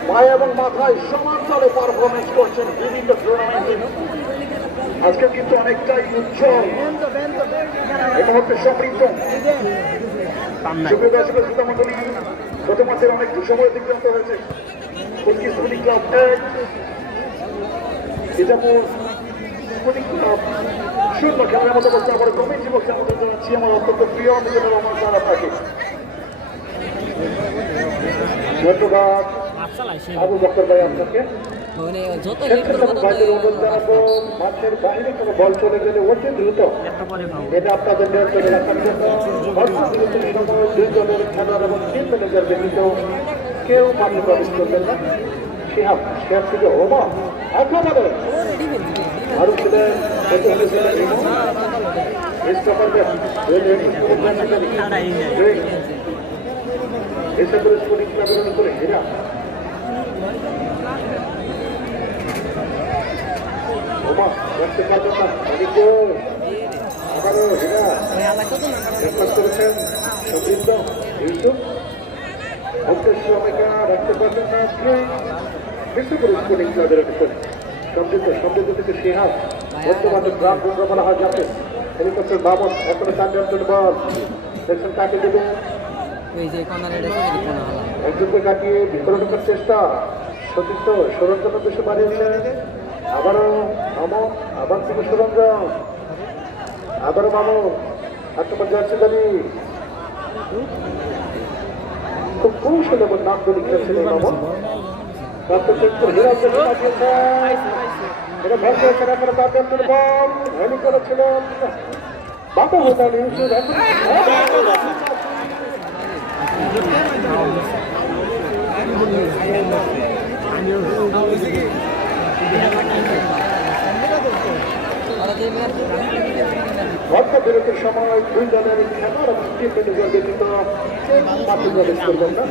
পায়ে এবং মাথায় সমান চলে পারফরমেন্স করছেন বিভিন্ন টুর্নামেন্টে আজকে কিন্তু অনেকটাই উজ্জ্বল এই মুহূর্তে সমৃদ্ধ প্রথমার্ধের অনেক সময় অতিক্রান্ত হয়েছে sporting club Ijapur sporting club শূন্য খেলার মতো বলতে আবার কমিটি বলতে আমাদের জানাচ্ছি আমার অত্যন্ত প্রিয় মিজানুর রহমান স্যার আপনাকে ধন্যবাদ আবু বকর ভাই আপনাকে মাঠের বাইরে কোনো বল চলে গেলে অতি দ্রুত এটা আপনাদের নিয়ন্ত্রণে রাখার জন্য দুই দলের খেলার এবং তিন ম্যানেজার ব্যতীত কেউ মাঠে প্রবেশ করবেন না শিহাব থেকে ওমা একেবারে আরো ছিলেন স্পোর্টিং ক্লাবের অনুকূলে এরা মামা রাখতে পারবেন না অনেকে আবারও হীরা রিকোয়েস্ট করেছেন সবৃদ্ধ ইউসুফ অভ্যেস সময়টা রাখতে পারবেন না বেশি করে স্কুলিং ক্লাবের পিছনে সমৃদ্ধ থেকে সিহাব বর্তমানে গ্রাম গুন্ডা বলা হয় যাতে হেলিকপ্টার বাবন এখনো চারজন বল দেখছেন কাকে দেবে একজনকে কাটিয়ে বিফল ঢোকার চেষ্টা সতীর্থ সরঞ্জন দেশে বাড়িয়েছেন আবারও মামন আবার থেকে সরঞ্জন আবারও মামন আক্রমণ যাচ্ছে দাবি খুব কৌশল এবং নাম ধরে খেলেছিলেন মামন ডক্টর শেখপুর হিরাজকে কাটিয়েছেন এটা ভর করেছেন এখন চারজনের বল হেলি করেছিলেন বাবা হতেন ইউসুফ এখন অল্প বিরতির সময় দুই দলের খেলার টিম ম্যানেজার ব্যতীত মাঠে প্রবেশ করবেন না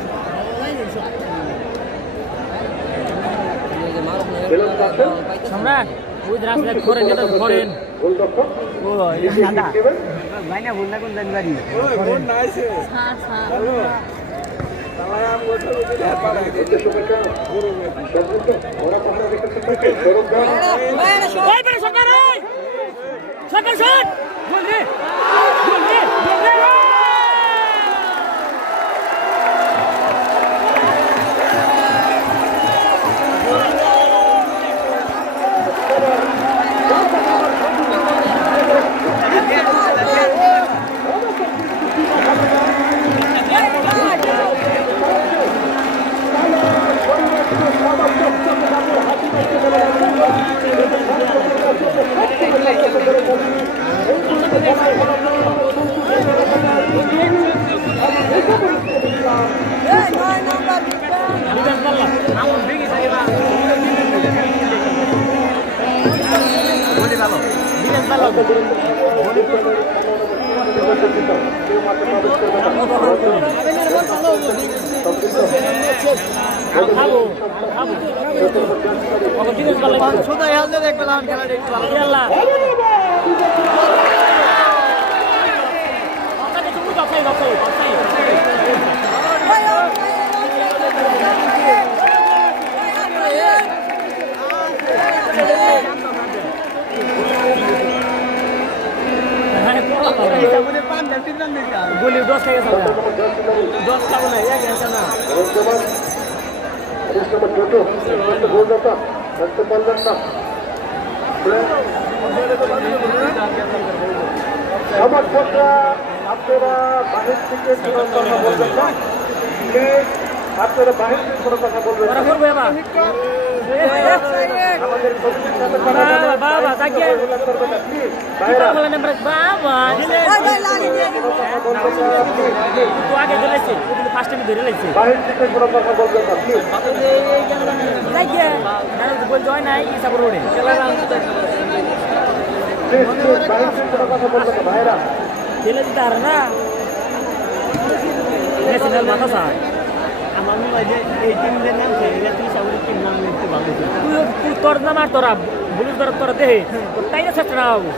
সম্রাট ওই রাস্তায় করেন এটা করেন গোলরক্ষক ও দাদা ভাইনা ভুল না কোন জানি বাড়ি এতে সময়টা সর্বোচ্চ ওরা কথা রেখেছেন সরঞ্জাম ওই বেরে সরকার ওই সরকার শট গোল রে গোল রে গোল রে গোলি 10 টাকা সাদা 10 টাকা না এক টাকা না গোলদাতা রাখতে পারলেন না সমর্থকরা আপনারা বাহির থেকে কোনো কথা বলবেন না আপনারা বাহির থেকে কোনো কথা বলবেন না আমাদের বাবা তাকিয়ে বাবা নাম্বার বাবা তো আগে চলেছে ফার্স্ট টাইম ধরে লাইছে বাহির থেকে কোনো কথা বলবেন না প্লিজ তাকিয়ে বল জয় নাই ইসা রোডে বাহির থেকে কোনো কথা বলবেন না ভাইরা খেলে দিতে আর না ন্যাশনাল মাথা স্যার আমার মনে হয় যে এই টিমদের নাম তুই সাউথ টিম নাম লিখতে ভালো তুই তোর নাম আর তোরা বুলুর তোরা দেহে তাই না চেষ্টা না হবো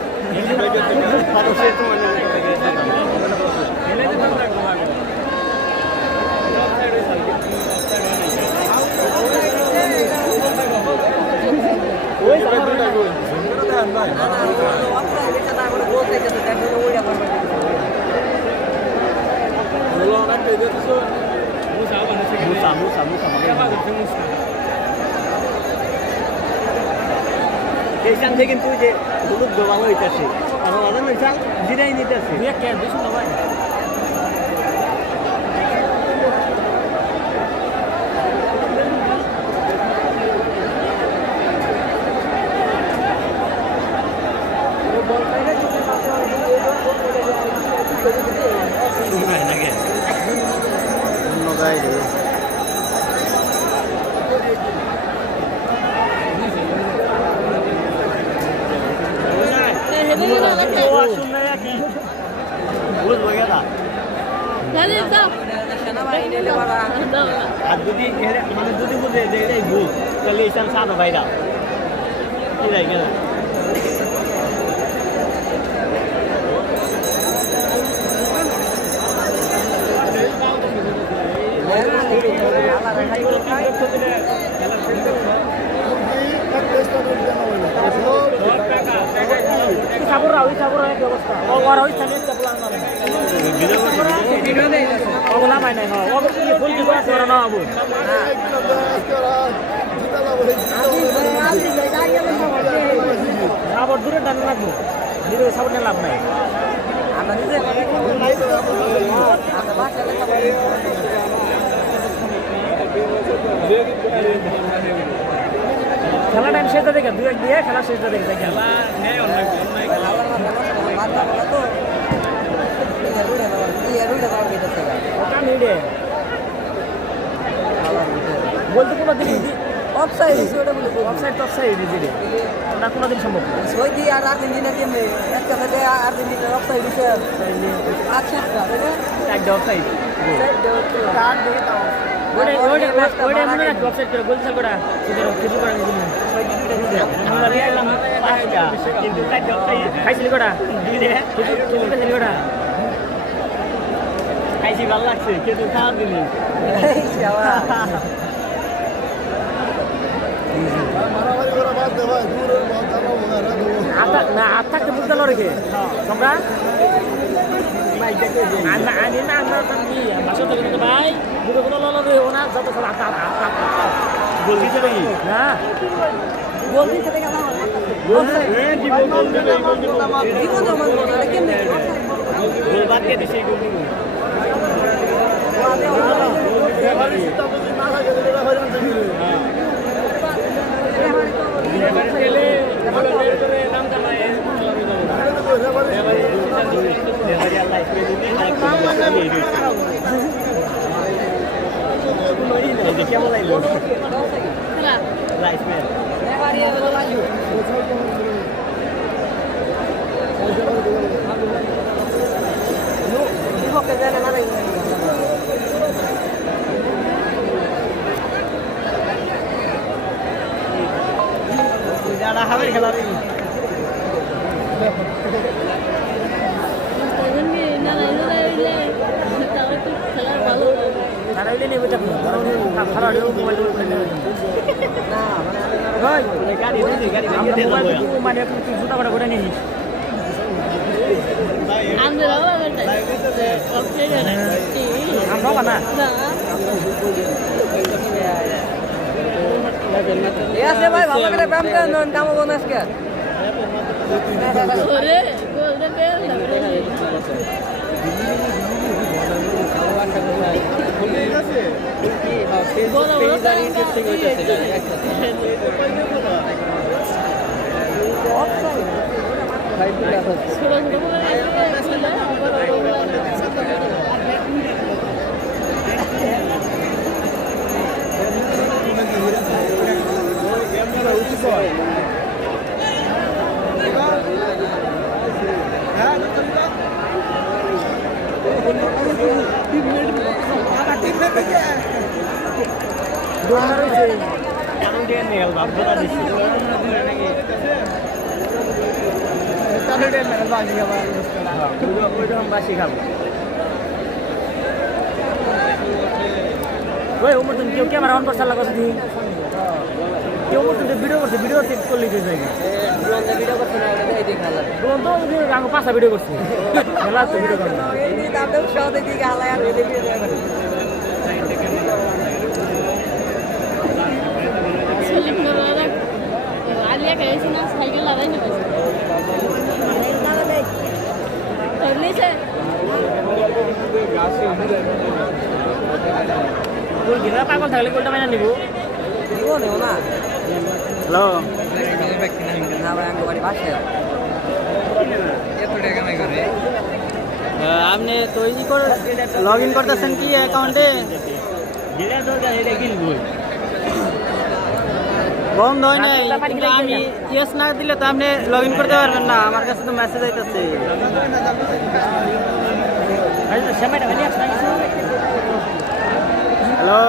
এইখান থেকে কিন্তু যে হলুদ ভালো হইতেছে আর ওদের ওইখান জিরাই নিতেছে বেশি না ভাই আর যদি মানে যদি বুঝে যে এটাই ভুল তাহলে এইসব সাদা ভাইরা কি যায় ওই সাবর এক ব্যবস্থা ওরা ওই স্থানীয় প্ল্যান মানে ওগুলা মাই নাই হ্যাঁ ওগুলো কি ফুল কি করে ওরা না আবু সাবর দূরে টান লাগবো দূরে সাবর নিয়ে লাভ নাই খেলা টাইম শেষটা দেখে দুই এক দিয়ে খেলা শেষটা দেখে খেলা ওটা নিডে বলতে কোনো দিন অফসাইড ওটা বলে অফসাইড টফসাইড দিদি না কোনো দিন সম্ভব না সৌদি আর আর্জেন্টিনা টিমে একটা সাইডে আর্জেন্টিনার অফসাইড দিছে আচ্ছা একটা অফসাইড কার্ড দিয়ে দাও ওটা মনে রাখো অফসাইড করে গোল চাল করা সেটা কিছু করা দিন আমরা রিয়ালাম পাঁচটা কিন্তু চারটা অফসাইড খাইছিলি করা কিছু খাইছিলি করা খাইছি ভালো লাগছে কিন্তু খাওয়ার দিলি না আর থাকতে বুঝতে পারো রেখে তোমরা আমি না আমরা বাসা থেকে কিন্তু ভাই দুটো কোনো লল দেবো না যত সব গোল দিতে নাকি না গোল দিতে থেকে না গোল বাদ দিয়ে দিছে গোল দিব কেমন লাগলো লাইফ ম্যান যারা হবে খেলা তারা হইলে নেবে যাবো খারাপ মোবাইল গাড়ি মানে তুই জুতা করা করে নিস আমরা না ভাই ভালো করে ব্যায়াম করেন কামো বোন আজকে বাসি খাবো ওই উমর তুমি কেউ ক্যামেরা অন করছে আল্লাহ দিন কেউ তুমি ভিডিও করছে ভিডিও করলে ভিডিও করছে না তো পাঁচটা ভিডিও করছে খেলা তো ভিডিও করবে আলিয়া খাইছি না সাইকেল লাগাই না গোল ঘিরা পাগল থাকলে গোলটা মাইনা নিব না হ্যালো না ভাই আমি বাড়ি বাসে আপনি তো ই করে লগ ইন করতেছেন কি অ্যাকাউন্টে বন্ধ হয় নাই কিন্তু আমি ইয়েস না দিলে তো আপনি লগ ইন করতে পারবেন না আমার কাছে তো মেসেজ আইতেছে হ্যালো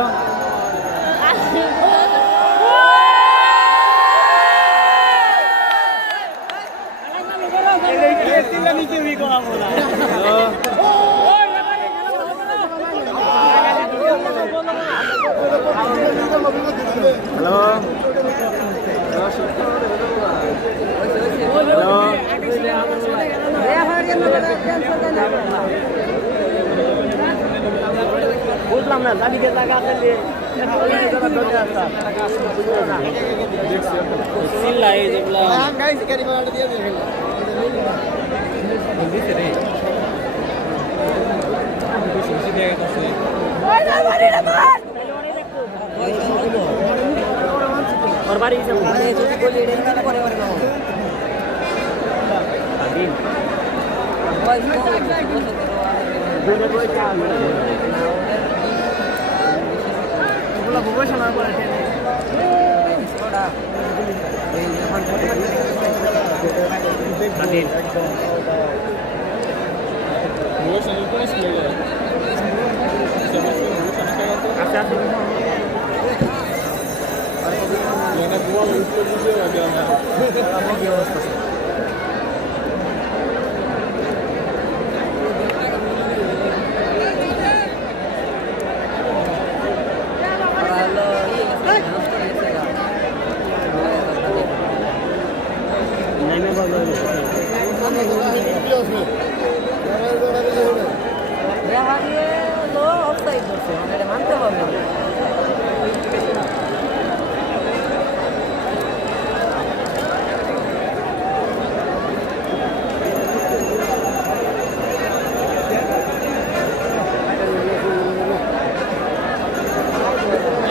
হ্যালো হ্যালো বুঝলাম না জানিকে জায়গা আছে যে চিল্লা এই যেগুলা ওর বাড়ি মানতে হবে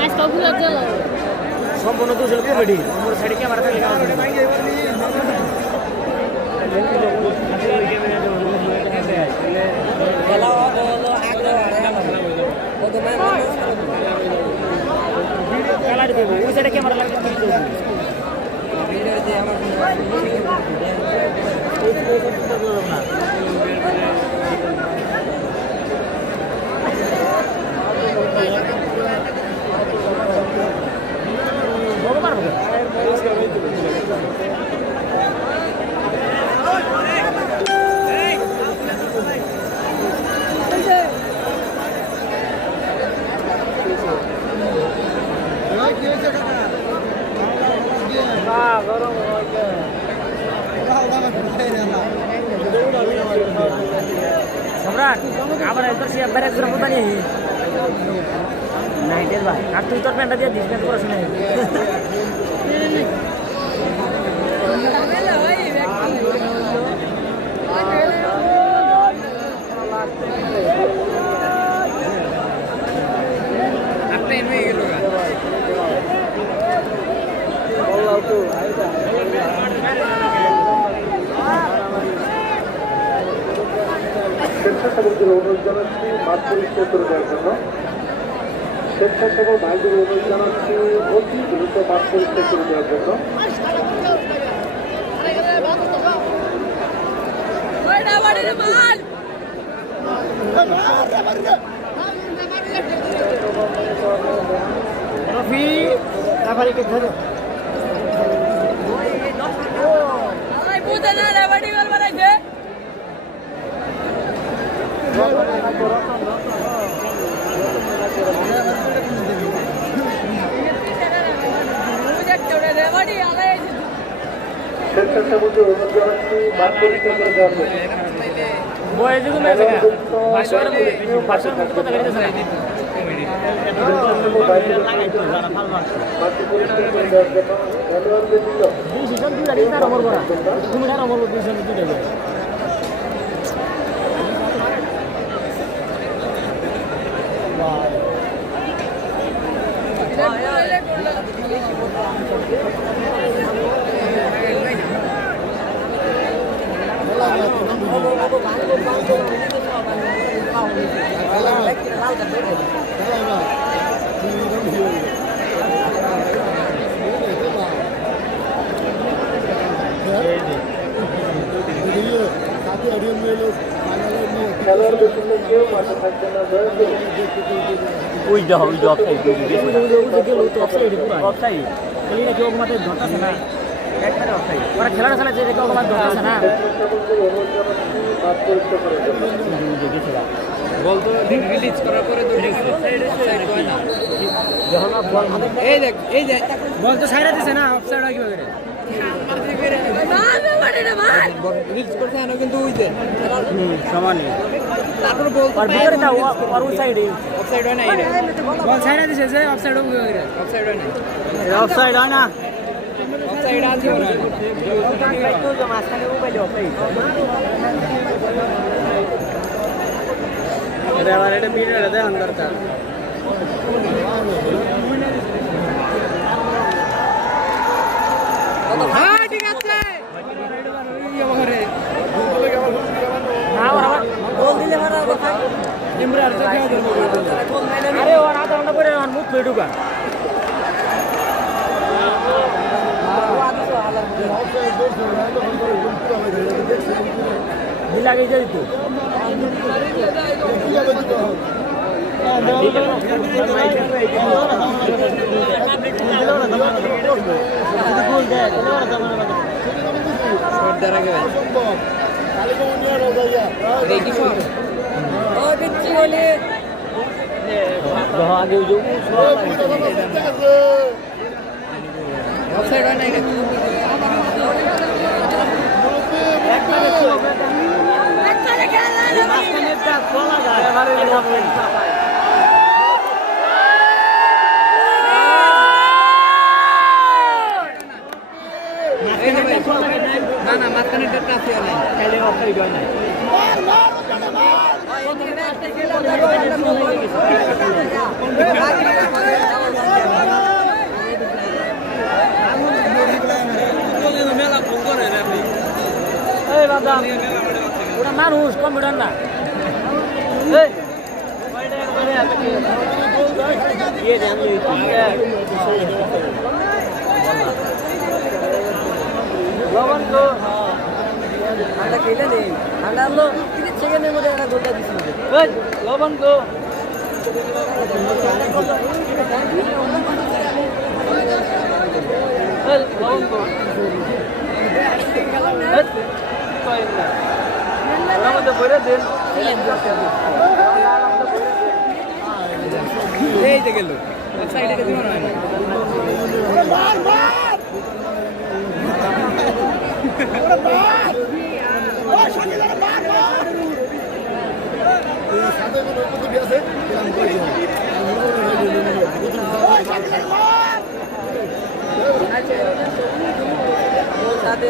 আজকে ঘুরে গেল সম্পূর্ণ দুশো কমেডি আমার সাইডে ক্যামেরা ফেলে খেলা হবে হলো কালার দেবো ওই সাইডে ক্যামেরা লাগবে সম্রাট আবার একবার সে একবার একবার মতো নিয়ে নাইটের ভাই আর তুই তোর প্যান্টটা দিয়ে দিস প্যান্ট পড়াশোনা স্বেচ্ছাসেবকদের অনুরোধ জানাচ্ছি মাঠ পরিষ্কার করে দেওয়ার জন্য। স্বেচ্ছাসেবক ভাইদের অনুরোধ জানাচ্ছি অতি দ্রুত মাঠ পরিষ্কার করে দেওয়ার জন্য। রফি তারপরে ধরো স্বেচ্ছাসেবকদের অনুরোধ জানাচ্ছি মাঠ পরিষ্কার করে দেওয়ার জন্য। বয়ে যেগুলো আছে ভাষার কথা বলতেছে না স্বেচ্ছাসেবক ভাইদের মাঠ পরিষ্কার করে দেওয়ার জন্য খেলোয়াড়দের দিল ডিসিশন দিলা দিন আর আমর করা তুমি আর আমর ডিসিশন দিতে যাবে খেলোয়াড়দের জন্য কেউ মাঠে থাকবে না দয়া করে। ওই যা অফসাইড অফসাইড বলি না কেউ মাঠে ধরতেছে না একবারে অফসাইড ওরা খেলাটা খেলাচ্ছে কেউ মাঠে ধরতেছে না স্বেচ্ছাসেবকদের অনুরোধ জানাচ্ছি মাঠ পরিষ্কার করে দেওয়ার জন্য। বল তো রিলিজ করার পরে তো অফসাইড হয় না যখন বল এই দেখ এই যে বল তো সাইরা দিছে না অফসাইড হয় কিভাবে না রিলস করছে এনে কিন্তু ওই যে সমানই তারপর বল আর ভিতরে তা আর ওই সাইডে অফসাইড হয় না এই বল সাইডে দিছে যে অফসাইড হবে অফসাইড হয় না অফসাইড হয় না অফসাইড আছে না তো মাঝখানে মোবাইলে অফসাইড এটা আবার এটা ভিডিওটা দেখান দরকার হ্যাঁ ঠিক আছে না ওরা বল দিলে মারা কথা ইমরান তো খেয়ে দেবো আরে ওর আধা ঘন্টা করে আমার মুখ ধুয়ে ঢুকা দিলাগে যাই তো ও দিচ্ছি বলে আগে অফসাইড হয় না এটা না না মাঝখানে একটা আছে না খেলে অফসাইড হয় না এই বাবা ওটা মানুষ কম্পিউটার না এই লবণ তো আমরা খেলে নেই আমরা হলো 30 সেকেন্ডের মধ্যে একটা গোলটা দিছি এই লবণ তো এই লবণ তো ওরা মধ্যে বইরে দেন এই যে গেল সাইডে গেছে মনে হয় না ওই সাথে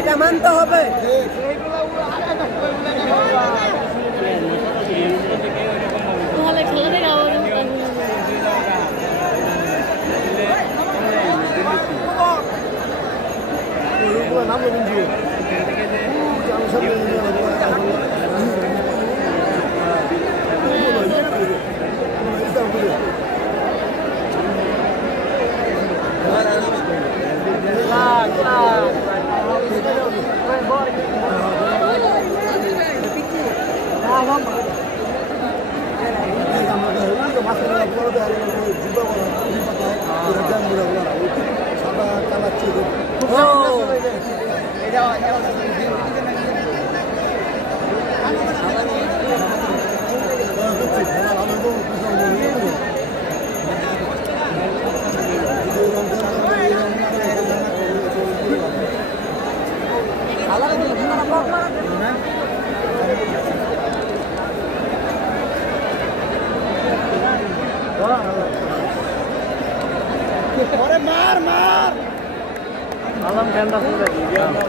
এটা মানতে হবে তাহলে খেলা থেকে আবার আলম ঠান্ডা শুনবে আবার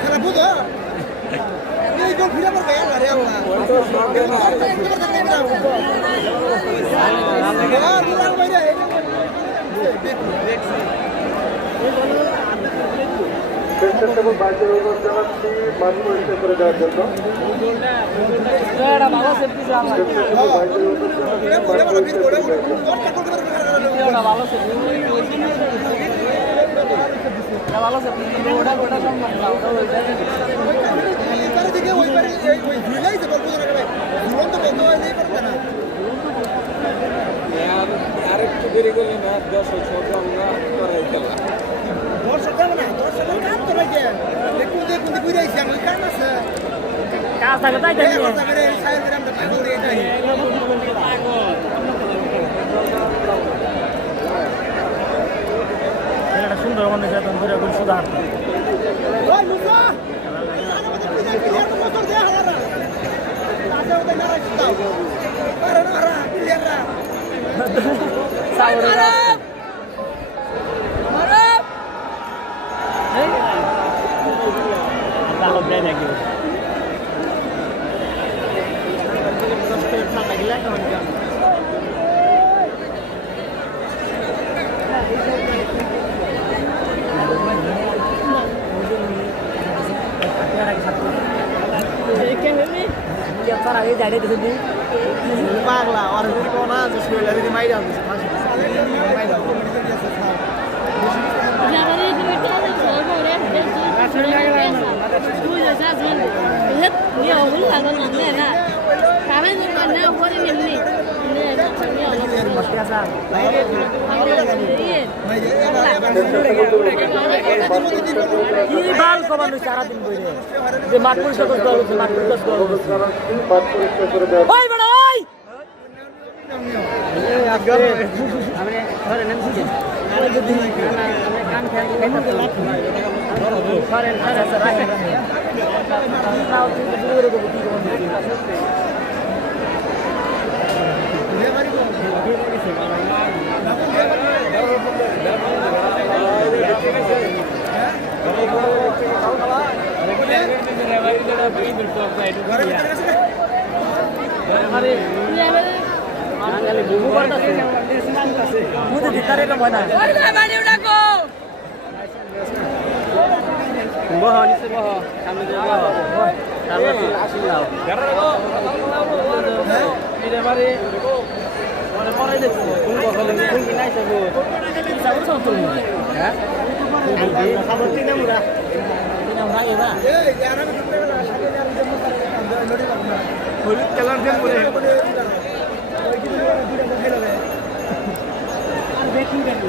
খেলা বুঝো এই গোল ফিরে পড়বে আরে আল্লাহ স্বেচ্ছাসেবক বাইকের অনুরোধ জানাচ্ছি মাঠ পরিষ্কার করে দেওয়ার জন্য স্বেচ্ছাসেবক বাইকের অনুরোধ জানাচ্ছি মাঠ পরিষ্কার করে দেওয়ার আরেকটু দেরি করলে না 10 আমরা করাই খেলা কাজ থাকে তাই একটা সুন্দর মনে হয় ধরে সুধার পাগলা আর কোনা যে শুয়ে যদি মাই যাও Jangan itu saya mau lihat itu saya lihat dia awal agak mana lah karena itu mana awal ini বাল কমানো সারাদিন বই যে মাঠ পরিষ্কার করতে হবে মাঠ পরিষ্কার করে দেওয়ার ওই বড় ওই আমরা ধরে নেন বুঝে আমরা যদি কান খেয়ে খাইতে পারেন আরে স্যার রাখেন নাও তুমি দূরে দেবো কি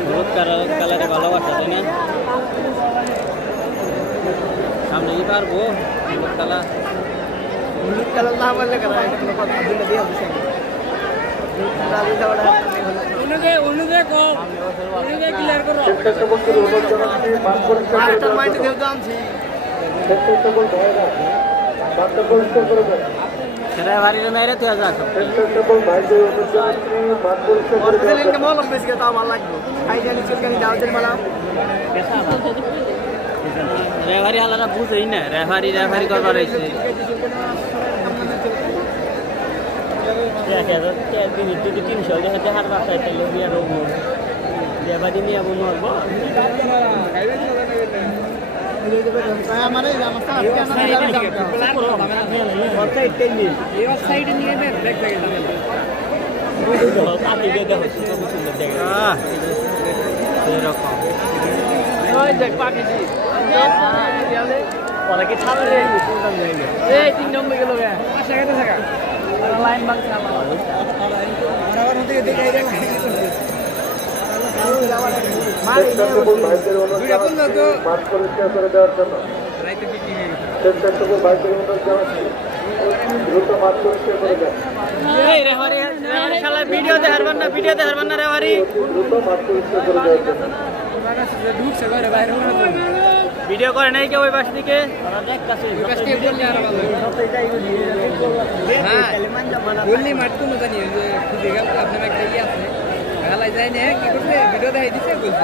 হলুদ কালারে ভালোবাসা তাই না সামনে কি পারবো হলুদ কালার না বললে কেন দিয়ে স্বেচ্ছাসেবকের অনুরোধ জানাচ্ছি মাঠ পরিষ্কার করে দেওয়ার জন্য স্বেচ্ছাসেবক ভাইরা মাঠটা পরিষ্কার করে দেন সেটা বাড়ির মেয়েরা তুই যাক স্বেচ্ছাসেবক ভাইদের অনুরোধ জানাচ্ছি মাঠ পরিষ্কার করে দেওয়ার জন্য রেফারি আলাদা বুঝেই না রেফারি করবার হয়েছে এরকম ওই দেখ পাঠিয়েছি অনেকে ছাড়ে রে এই 3 নম্বর গেল গে আশা কেটে থাকা লাইন বাংছে আমার স্বেচ্ছাসেবক ভাইদের অনুরোধ জানাচ্ছি মাঠ পরিষ্কার করে দেওয়ার জন্য। স্বেচ্ছাসেবক ভাইদের অনুরোধ জানাচ্ছি দ্রুত মাঠ পরিষ্কার করে দেন। এই রেফারি শালা ভিডিও দেখারবেন না রেফারি দ্রুত মাঠ পরিষ্কার করে দেওয়ার জন্য। ভিডিও করে নাই কেউ ওই পাশ থেকে বললি মাঠ কোনো জানি যে খুঁজে গেল আপনার একটা ইয়ে আছে খেলায় যায় না কি করছে ভিডিও দেখাই দিচ্ছে বলছে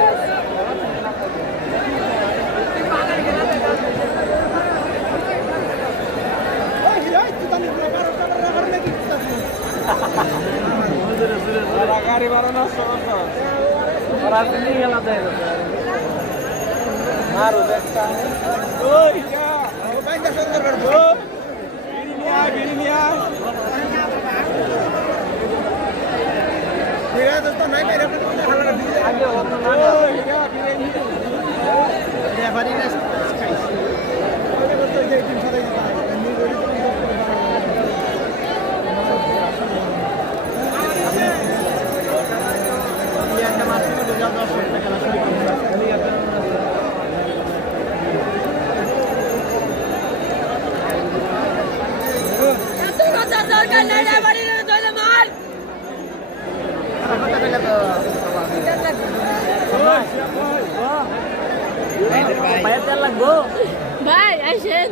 গাড়ি বারো না দরকার নাই রেফারি ধরে মার ভাই আইসেন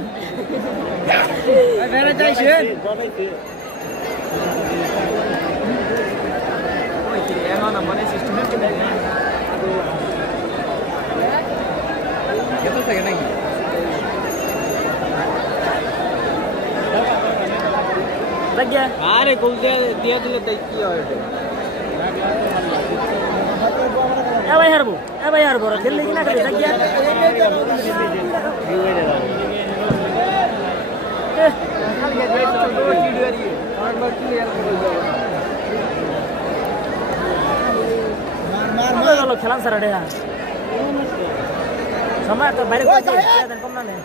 আরে গোল দিয়ে দিলে তাই কি হয় এ ভাই হারবো খেললে কি না খেলে খেলান স্যার সময় তো বাইরে কম না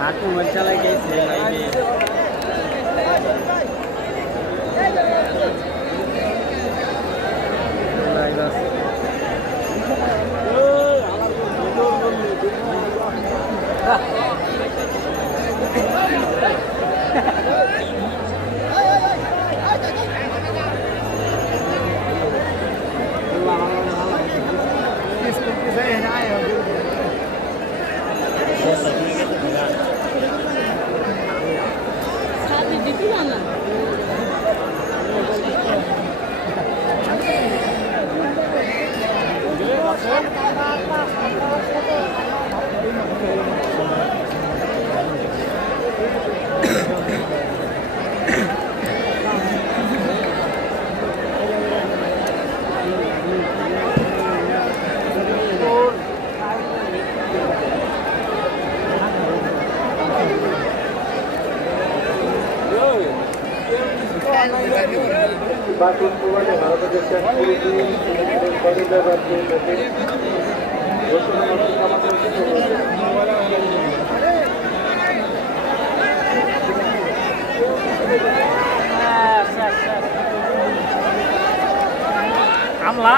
হাঁটু মন চালাই গেছে সাথে দিতে না বাকি প্রমাণে ভারতবর্ষের পরিবার রাজ্যে ঘোষণা আমলা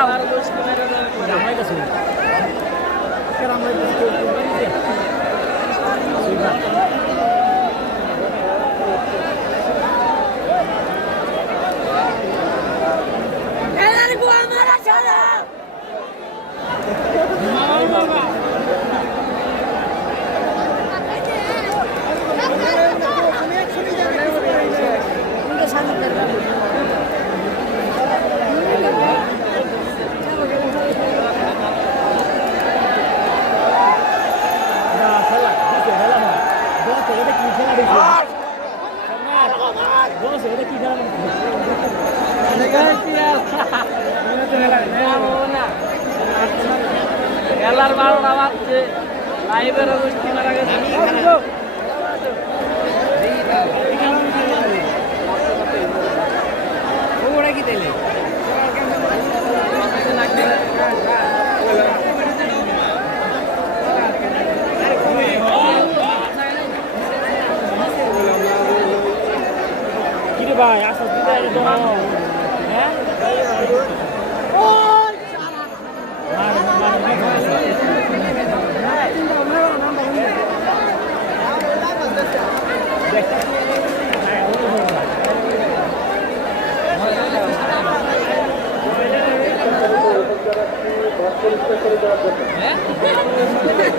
লাইভের অবস্থা মারা গেছে ওরা কি দিলে কিরে ভাই আসা দিতে তো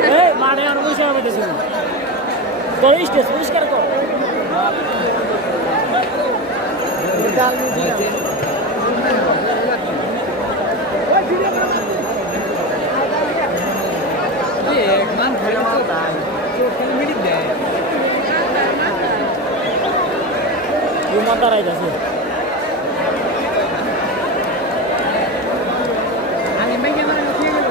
হ্যাঁ মাঠে আর বসে হবে তোর স্টেজ পরিষ্কার কর মান ধরে মিনিট দেয় মাথা রাইত আছে আমি মেঘে আমার উঠিয়ে গেল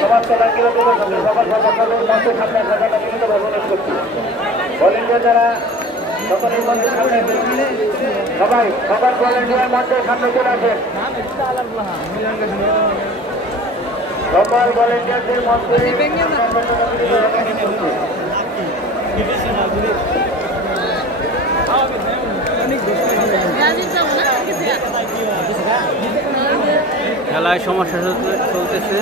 সবার চলাচলের জন্য সবার সকালের মঞ্চের সামনে থাকাটা কিন্তু অনুরোধ করছি। ভলেন্টিয়ার যারা সকলের মঞ্চের সামনে সবাই সবার ভলেন্টিয়ার মঞ্চের সামনে চলে আসেন। সবার ভলেন্টিয়ারদের মঞ্চে খেলায় সমস্যা চলতেছে।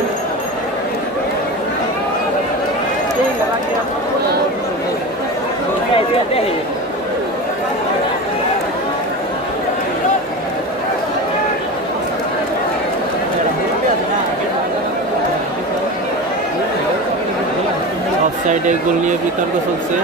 অফ সাইডে গোল নিয়ে বিতর্ক চলছে।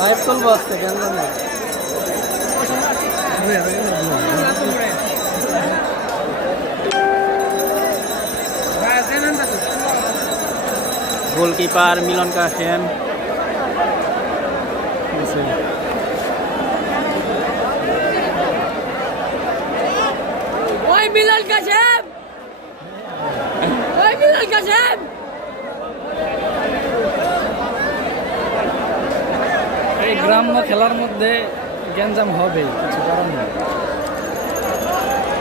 লাইভ চলবো আজকে কেন গোলকিপার মিলন কাশেম ওই মিলন কাশেম ওই মিলন কাশেম এই গ্রাম্য খেলার মধ্যে গ্যাঞ্জাম হবে কিছু কারণ নেই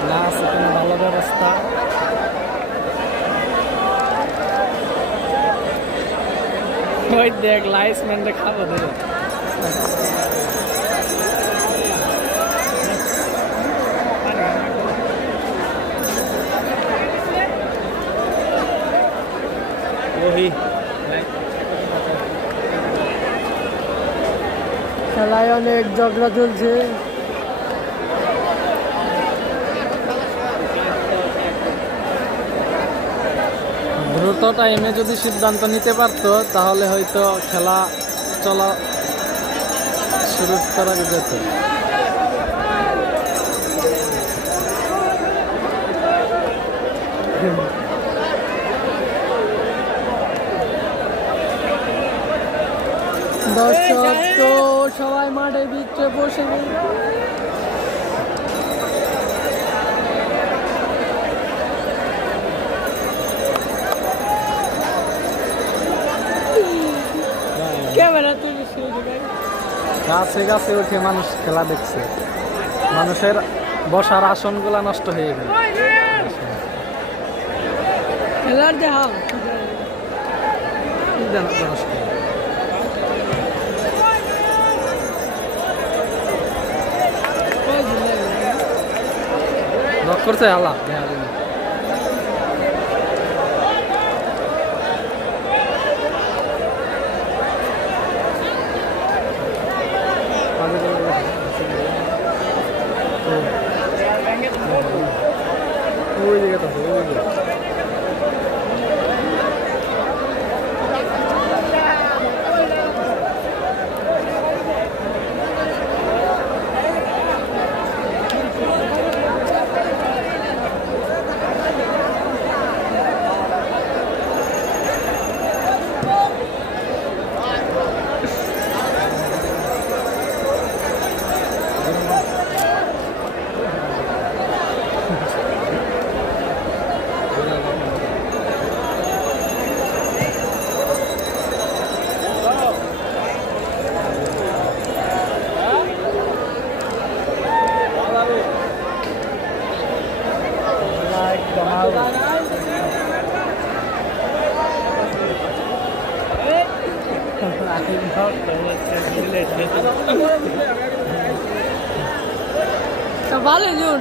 না আছে কোনো ভালো ব্যবস্থা ওই দেখ লাইসম্যানটা খাবো দেখ খেলায় অনেক ঝগড়া চলছে দ্রুত টাইমে যদি সিদ্ধান্ত নিতে পারতো তাহলে হয়তো খেলা চলা শুরু করা যেত দর্শক তো সবাই মাঠে ভিতরে বসে ক্যামেরা তুলে গাছে গাছে উঠে মানুষ খেলা দেখছে মানুষের বসার আসনগুলা নষ্ট হয়ে গেল খেলার যে হাল দেন দর্শক লক করছে আলা ওই জায়গাটা ওই জায়গা ভালো জন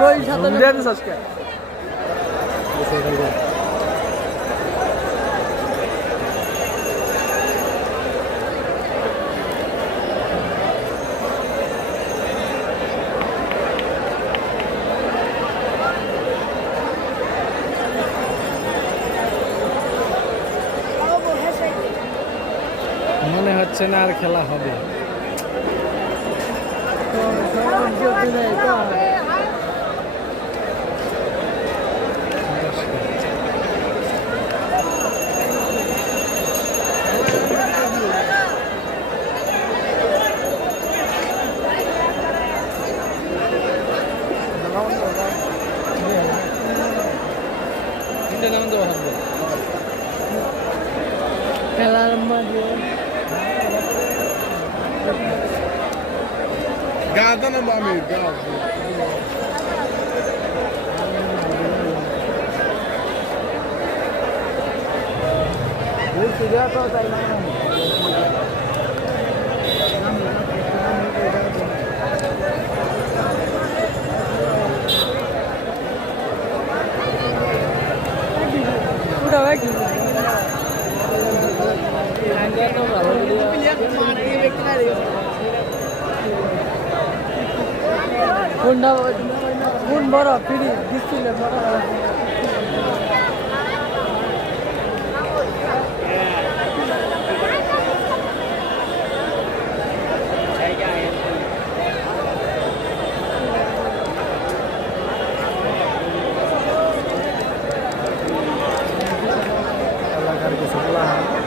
96 আজকে মনে হচ্ছে না আর খেলা হবে খেলার মাঝে Gada na mami, gada. পুরো কি কোন বড় ফিরি ডিসপ্লে বড় এলাকার কিছু বলা হয়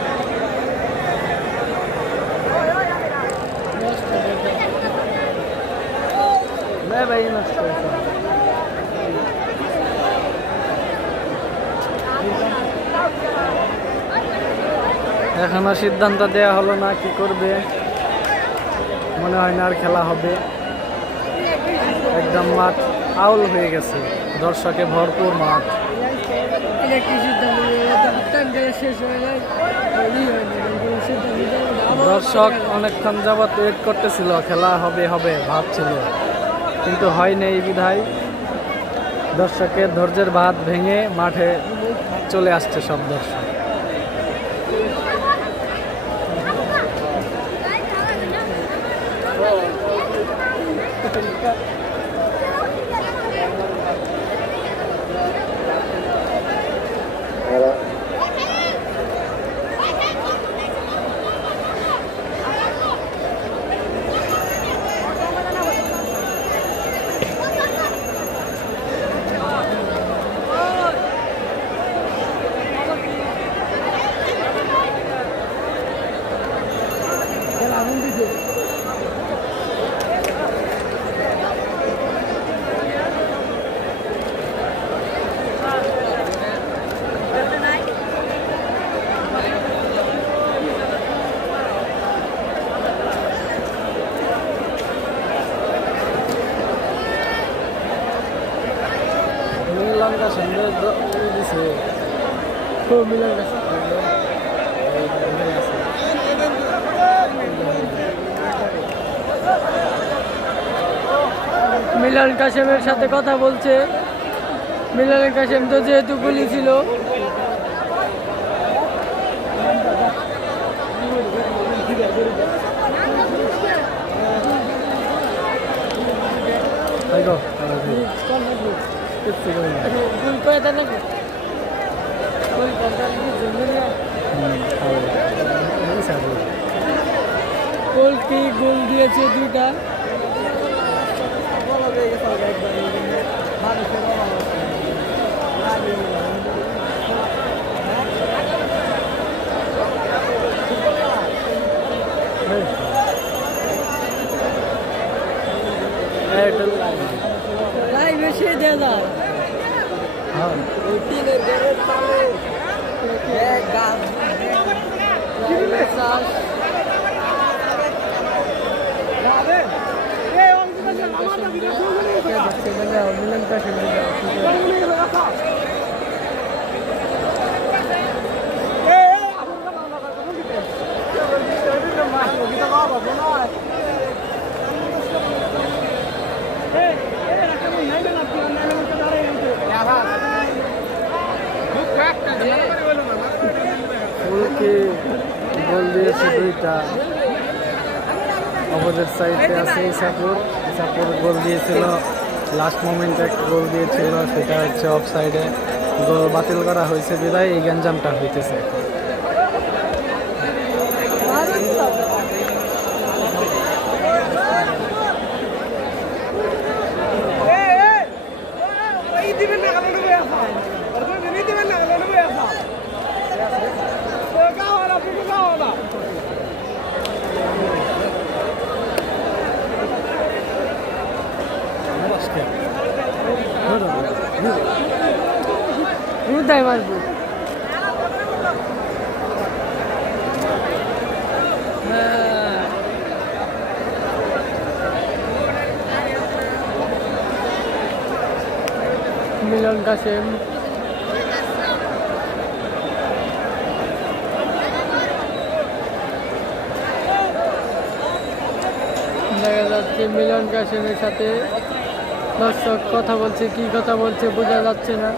ভাই নষ্ট এখনো সিদ্ধান্ত দেয়া হলো না কি করবে মনে হয় না আর খেলা হবে একদম মাঠ আউল হয়ে গেছে দর্শকে ভরপুর মাঠ দর্শক অনেকক্ষণ যাবৎ ওয়েট করতেছিল খেলা হবে হবে ভাবছিল কিন্তু হয়নি এই বিধায় দর্শকের ধৈর্যের বাঁধ ভেঙে মাঠে চলে আসছে সব দর্শক লঙ্কা সন্দেহ দিছে মিলার কাছে মিলন কাশেমের সাথে কথা বলছে। মিলন কাশেম তো যেহেতু গুলি ছিল, গোলকি গোল দিয়েছে দুইটা। বেশি দেয় না মিলন কাশেম ফুলকি গোল দিয়েছে দুইটা। অপোজিট সাইডে আছে ইসাপুর গোল দিয়েছিল, লাস্ট মোমেন্টে একটা গোল দিয়েছিল, সেটা হচ্ছে অফ সাইডে গোল বাতিল করা হয়েছে বিধায় এই গ্যাঞ্জামটা হইতেছে। মারবো মিলন কাশেম দেখা যাচ্ছে মিলন কাশেমের সাথে দর্শক কথা বলছে, কি কথা বলছে বোঝা যাচ্ছে না।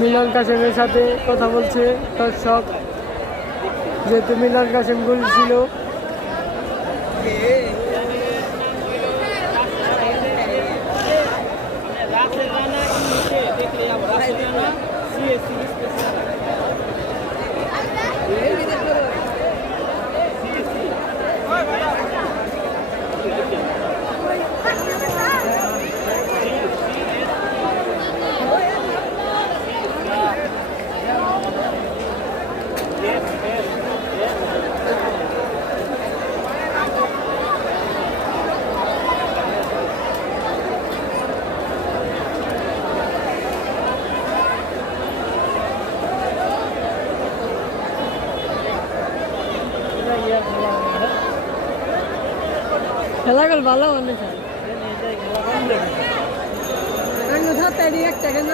মিলন কাশেমের সাথে কথা বলছে দর্শক, যেহেতু মিলন কাশেম গোল ছিল। খেলাগুলো ভালো অনেক একটা কেন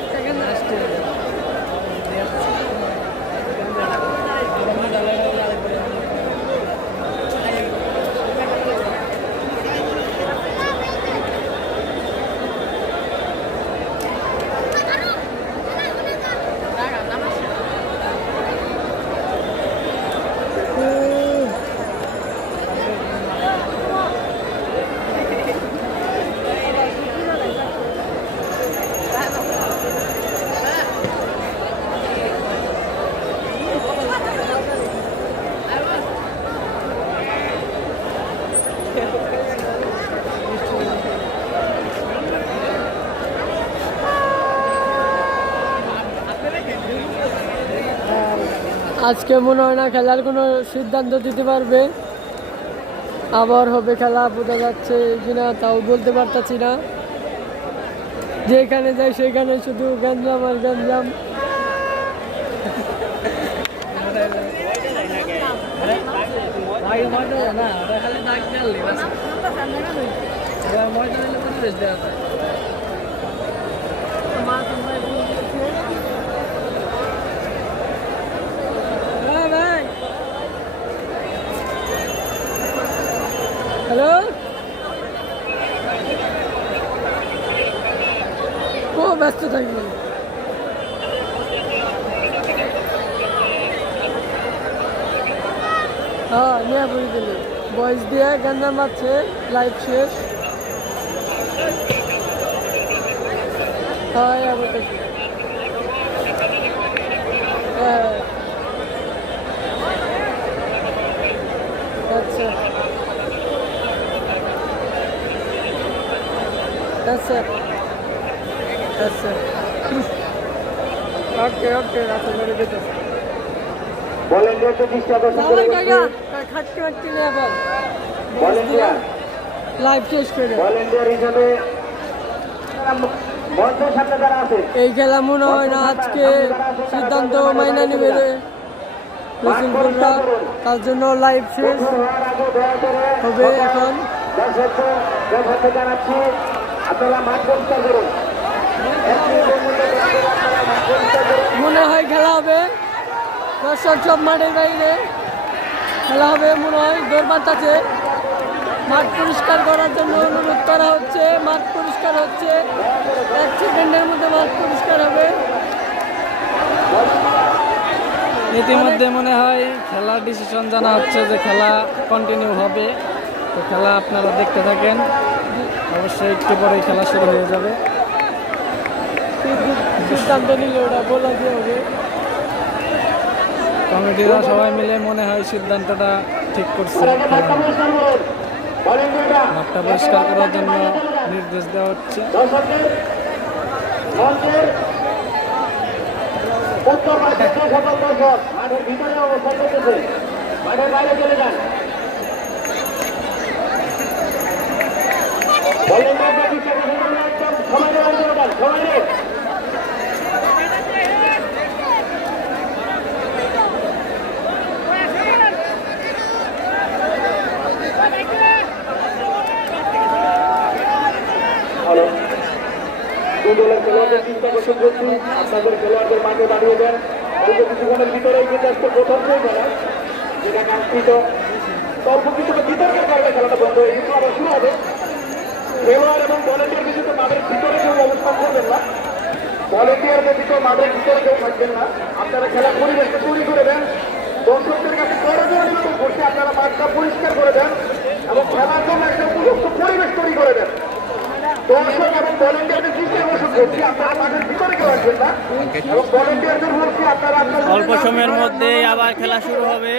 একটা কেন আসছে। আজকে মনে হয় না খেলার কোনো সিদ্ধান্ত দিতে পারবে, আবার হবে খেলা বোঝা যাচ্ছে কিনা তাও বলতে পারতাছি না। যেখানে যাই সেখানে শুধু গ্যাঞ্জাম আর গ্যাঞ্জাম। ময়দানে পরিবেশ দেওয়া যায়। হ্যালো, ও ব্যস্ত থাকবে। হ্যাঁ, নিয়ে বই দিলে বয়স দিয়ে গান্না মারছে, লাইভ শেষ। হ্যাঁ, আবার দেখি। হ্যাঁ, আচ্ছা আচ্ছা আচ্ছা, ওকে ওকে, রাখো মেরে দিতে। ভলেন্টিয়ারদের দৃষ্টি আকর্ষণ করে খাটতে খাটতে নিয়ে আবার ভলেন্টিয়ার লাইভ শেষ করে। ভলেন্টিয়ার হিসাবে মঞ্চের সামনে যারা আছে এই খেলা মনে হয় না আজকে সিদ্ধান্ত মাইনা নিবে রে রসুলপুররা, তার জন্য লাইভ শেষ হবে এখন। দর্শকদের জানাচ্ছি আপনারা মাঠ পরিষ্কার করুন। মনে হয় খেলা হবে, দর্শক সব মাঠের বাইরে খেলা হবে মনে হয়। দৌড় আছে, মাঠ পরিষ্কার করার জন্য অনুরোধ করা হচ্ছে। মাঠ পরিষ্কার হচ্ছে, 1 সেকেন্ডের মধ্যে মাঠ পরিষ্কার হবে। ইতিমধ্যে মনে হয় খেলার ডিসিশন জানা হচ্ছে যে খেলা কন্টিনিউ হবে। তো খেলা আপনারা দেখতে থাকেন, অবশ্যই একটু পরেই খেলা শুরু হয়ে যাবে। সিদ্ধান্ত নিলে ওটা বলা দিয়ে হবে। কমিটিরা সবাই মিলে মনে হয় সিদ্ধান্তটা ঠিক করছে। মাঠটা পরিষ্কার করার জন্য নির্দেশ দেওয়া হচ্ছে। উত্তর পাশে যে সকল দর্শক মাঠের ভিতরে অবস্থান করতেছে, মাঠের বাইরে চলে যান। ভলেন্টিয়ারদের দৃষ্টি আকর্ষণ করে একদম সবাই বাইরে চলে যান, সবাই। হ্যালো, দুই দলের খেলোয়াড়দের চিন্তা আকর্ষণ করছি, আপনাদের খেলোয়াড়দের মাঠে দাঁড়িয়ে দেন। অল্প কিছুক্ষণের ভিতরেই কিন্তু আজকে প্রথম যে খেলা, যেটা কাঙ্ক্ষিত অল্প কিছুটা বিতর্কের কারণে খেলাটা বন্ধ হয়ে গেছে, আবার শুরু হবে। খেলোয়াড় এবং ভলেন্টিয়ার কিন্তু মাঠের ভিতরে কেউ অবস্থান করবেন না, ভলেন্টিয়ারদের ভিতরে মাঠের ভিতরে কেউ থাকবেন না। আপনারা খেলার পরিবেশটা তৈরি করে দেন। দর্শকদের কাছে করজোড়ে নিবেদন করছি, আপনারা মাঠটা পরিষ্কার করে দেন এবং খেলার জন্য একটা উপযুক্ত পরিবেশ তৈরি করে দেন। দর্শক এবং ভলেন্টিয়ারদের দৃষ্টি আকর্ষণ করছি, আপনারা মাঠের ভিতরে কেউ আসবেন না এবং ভলেন্টিয়ারদের বলছি আপনারা অল্প সময়ের মধ্যে আবার খেলা শুরু হবে।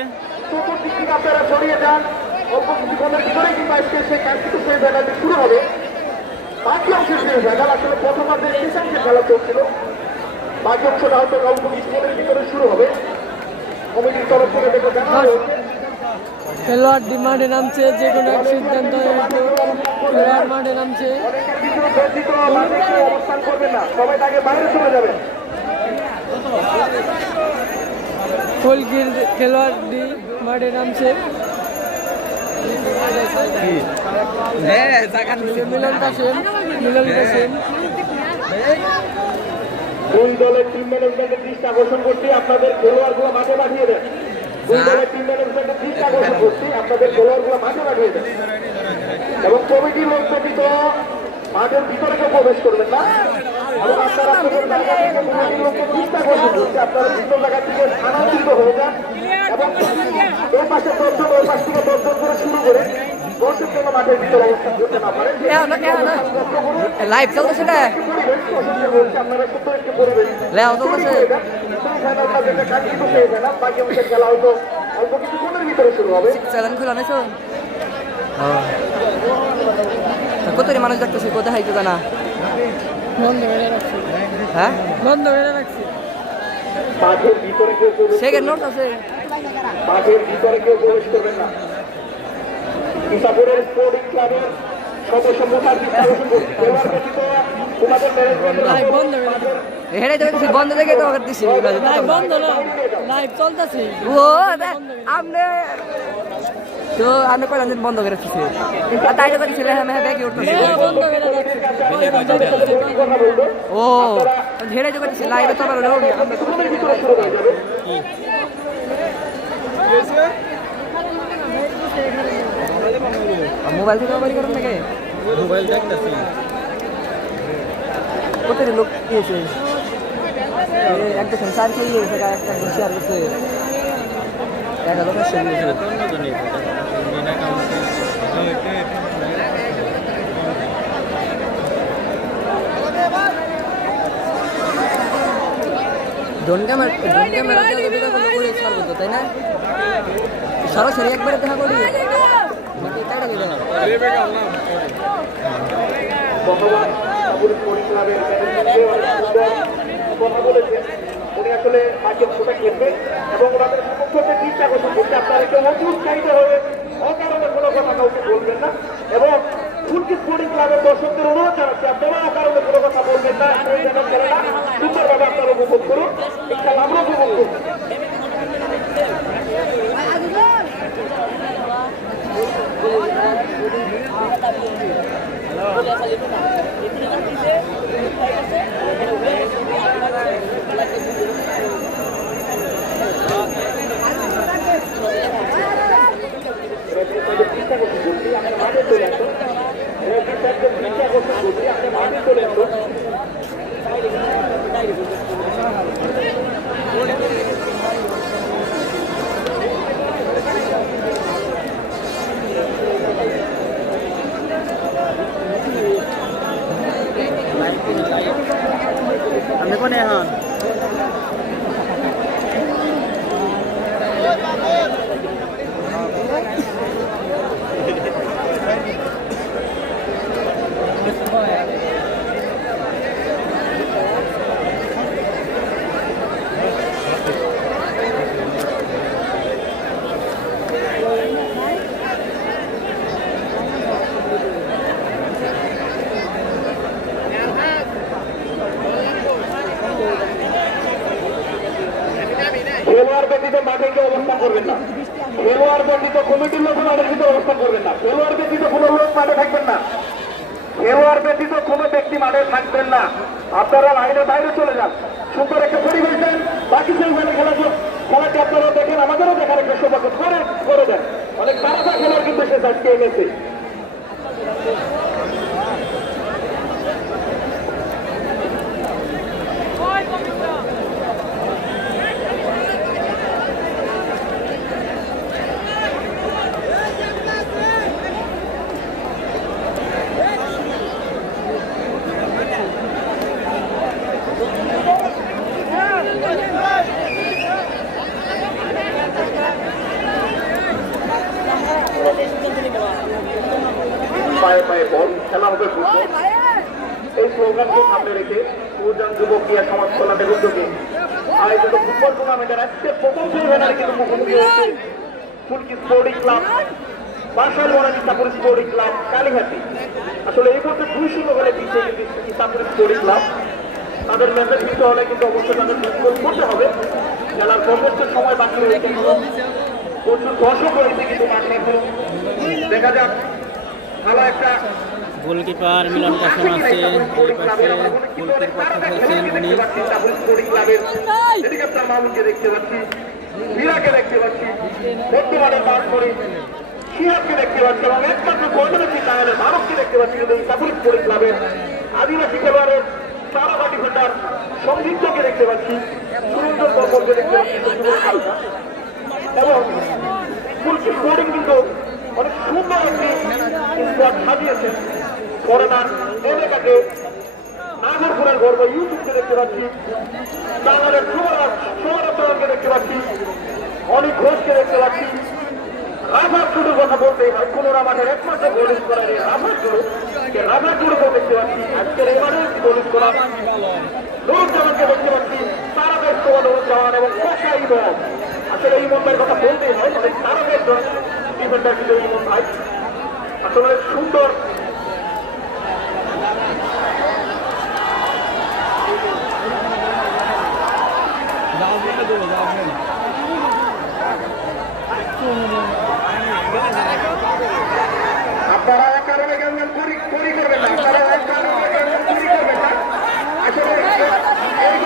চতুর্দিক থেকে আপনারা ছড়িয়ে যান। অল্প কিছুক্ষণের ভিতরে কিন্তু আজকে সেই কাঙ্ক্ষিত সেই মেলাটি শুরু হবে। বাকি অংশের সেই মেলা আসলে প্রথমার্ধের শেষাংশে খেলা চলছিল, বাকি অংশটা হয়তো অল্প কিছুক্ষণের ভিতরে শুরু হবে। কমিটির তরফ থেকে দেখে জানানো হয়েছে খেলোয়াড় মাঠে নামছে, যে কোনো এক সিদ্ধান্ত খেলোয়াড় মাঠে নামছে। অবস্থান করবেন না, সবাই তাকে বাইরে চলে যাবেন। ফুলগির খেলোয়াড় মাঠে নামছে। মিলন কাসেম, মিলন কাসেম। দুই দলের টিম ম্যানেজমেন্টের দৃষ্টি আকর্ষণ করছি, আপনাদের খেলোয়াড়গুলো মাঠে পাঠিয়ে দেন। দুই দলের টিম ম্যানেজমেন্টের দৃষ্টি আকর্ষণ করছি, আপনাদের খেলোয়াড়গুলো মাঠে পাঠিয়ে দেন এবং কমিটির লোক ব্যতীত মাঠের ভিতরে কেউ প্রবেশ করবেন না এবং আপনারা আপনাদের জায়গা থেকে কমিটির লোককে দৃষ্টি আকর্ষণ করছি, আপনারা ভিন্ন জায়গা থেকে স্থানান্তরিত হয়ে যান এবং ওই পাশে 10 জন, ওই পাশ থেকে 10 জন করে শুরু করে 10 জন মাঠের ভিতরে অবস্থান করতে না পারেন। লাইভ চলতেছে না, আপনারা সুন্দর একটি পরিবেশ লেও চলতেছে। বাকি অংশের খেলা হয়তো অল্প কিছুক্ষণের ভিতরে শুরু হবে। চ্যানেল খোলা নাই তো, কত মানুষ দেখতেছে, কোথায় হাইতো না। বন্ধ করে রাখছি, হ্যাঁ বন্ধ করে রাখছি। মাঠের ভিতরে কেউ প্রবেশ সেকেন্ড নোট আছে। মাঠের ভিতরে কেউ প্রবেশ করবেন না। ইসাপুরের স্পোর্টিং ক্লাবের সদস্য মোটার দৃষ্টি আকর্ষণ করছি, খেলোয়াড় ব্যতীত তোমাদের লাইভ বন্ধ করে দিছি। এখানে তো বন্ধ দেখে তো দিছি। লাইভ বন্ধ না, লাইভ চলতেছে। ও আপনি তো আপনি কয়জন দিন বন্ধ করে রাখতেছে আর তাইলে তো ছেলে হ্যাঁ ব্যাগে উঠতেছে ও ঝেড়ে যে করতেছে লাইভে তো আবার রোড আমরা মোবাইল থেকে মোবাইল করেন নাকি মোবাইল দেখতেছি কোথায় লোক দিয়েছে একটা সংসার খেয়ে গেছে একটা শেয়ার করছে একটা লোক শেয়ার করছে ড্রোন ক্যামেরা তাই না সরাসরি একবারে দেখা করি ধন্যবাদ আবুল পরিক্লাবের কথা বলেছেন। উনি আসলে মাঠে ফোটা খেলবেন এবং ওনাদের সমস্ত চিন্তা করছেন বলতে আপনারা কেউ অতিউৎসাহিত হয়ে অকারণে কোনো কথা কাউকে বলবেন না এবং ফুলকি স্পোর্টিং ক্লাবের দর্শকদের অনুরোধ জানাচ্ছি আপনারা অকারণে কোনো কথা বলবেন না। খেলাটা সুন্দরভাবে আপনারা উপভোগ করুন, এই খেলা আমরা উপভোগ করুন। আপনি কোনে এখন খেলোয়াড় ব্যতীত মাঠে কেউ অবস্থান করবেন না, খেলোয়াড় ব্যতীত কমিটির লোক মাঠের ভিতরে অবস্থান করবেন না, খেলোয়াড় ব্যতীত কোনো লোক মাঠে থাকবেন না, খেলোয়াড় ব্যতীত কোনো ব্যক্তি মাঠে থাকবেন না। আপনারা লাইনের বাইরে চলে যান। সুন্দর একটা পরিবেশ দেন, বাকি সেইভাবে খেলাটি আপনারা দেখেন, আমাদেরও দেখার একটা সৌভাগ্য করে দেন। অনেক তারা খেলার কিন্তু শেষ আজকে এনেছে। পায়ে পায়ে বল খেলা হবে ফুটবল। এই স্লোগানকে সামনে রেখে উজান যুব ক্রীড়া সমাজ কল্যাণের উদ্যোগে আয়োজিত ফুটবল টুর্নামেন্টের আজকে প্রথম সেমিফাইনালে কিন্তু মুখোমুখি হচ্ছে ফুলকি স্পোর্টিং ক্লাব বাসাল ওয়ারানি ইসাপুর স্পোর্টিং ক্লাব কালীঘাটি। আসলে এই মুহূর্তে 2-0 গোলে পিছিয়ে কিন্তু ইসাপুর স্পোর্টিং ক্লাব। তাদের ম্যাচের জিততে হলে কিন্তু অবশ্যই তাদের গোল করতে হবে। খেলার সর্বোচ্চ সময় বাকি রয়েছে, প্রচুর দর্শক রয়েছে কিন্তু মাঠে। দেখা যাক ভালো একটা গোলকিপার মিলন কাসম আছে, এই পাশে গোলকিপার পক্ষে খেলছেন উনি। মামুনকে দেখতে পাচ্ছি, মীরাকে দেখতে পাচ্ছি, বর্তমানে পাস করে শিহাবকে দেখতে পাচ্ছি এবং একমাত্র গোলরক্ষী টায়ারের মানবকে দেখতে পাচ্ছি। কিন্তু এই সাপুর স্পোর্টিং ক্লাবের আদিবাসী খেলোয়াড়ের তারাবা ডিফেন্ডার সংযুক্তকে দেখতে পাচ্ছি, সুরঞ্জন বর্মনকে দেখতে পাচ্ছি এবং ফুলকি স্পোর্টিং কিন্তু অনেক সুন্দর একটি স্কোয়াড সাজিয়েছেন। ফরেনার এলাকাকে নাগরপুরের গর্ব ইউটিউবকে দেখতে পাচ্ছি, বাংলাদেশ সৌরভকে দেখতে পাচ্ছি, অনেক ঘোষকে দেখতে পাচ্ছি। রাফার টুডুর কথা বলতে হয়, কোনোরা মাঠের একমাত্র গোল স্কোরার রাফার টুডুকেও দেখতে পাচ্ছি। আজকের এবারে গোল স্কোরার নুরুজ্জামানকে দেখতে পাচ্ছি, তারাবেশ নুরুজ্জামান এবং কষাই ইমন। আসলে ইমন ভাইয়ের কথা বলতেই হয়, অনেক তারাবেশ ডিফেন্ডার কিন্তু ইমন ভাই আসলে সুন্দর। আপনারা এক কারণে গেলেন চুরি করবেন না, আপনারা এক কারণে গেলেন চুরি করবেন না। আসলে এই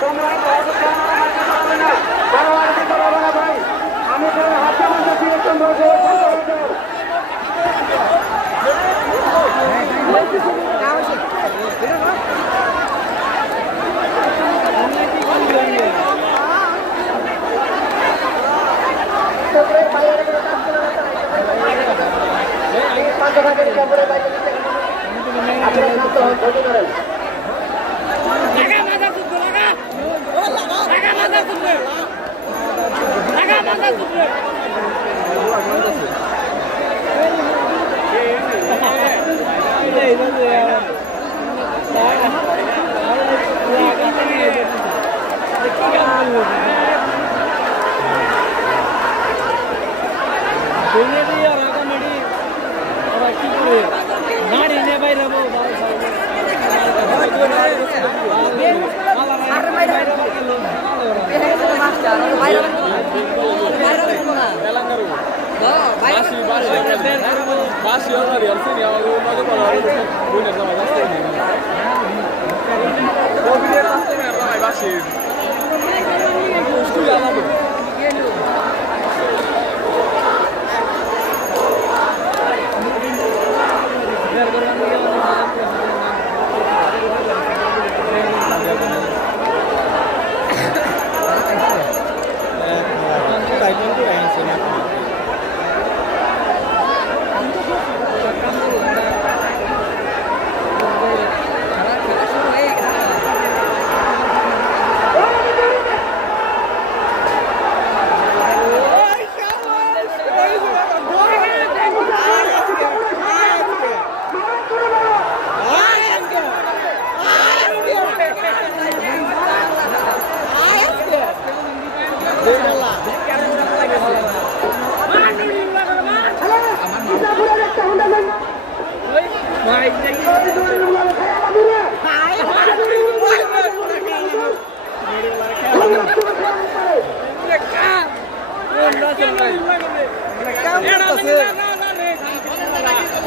তোমরা ভাই আমি তো হাতে মধ্যে ফিরে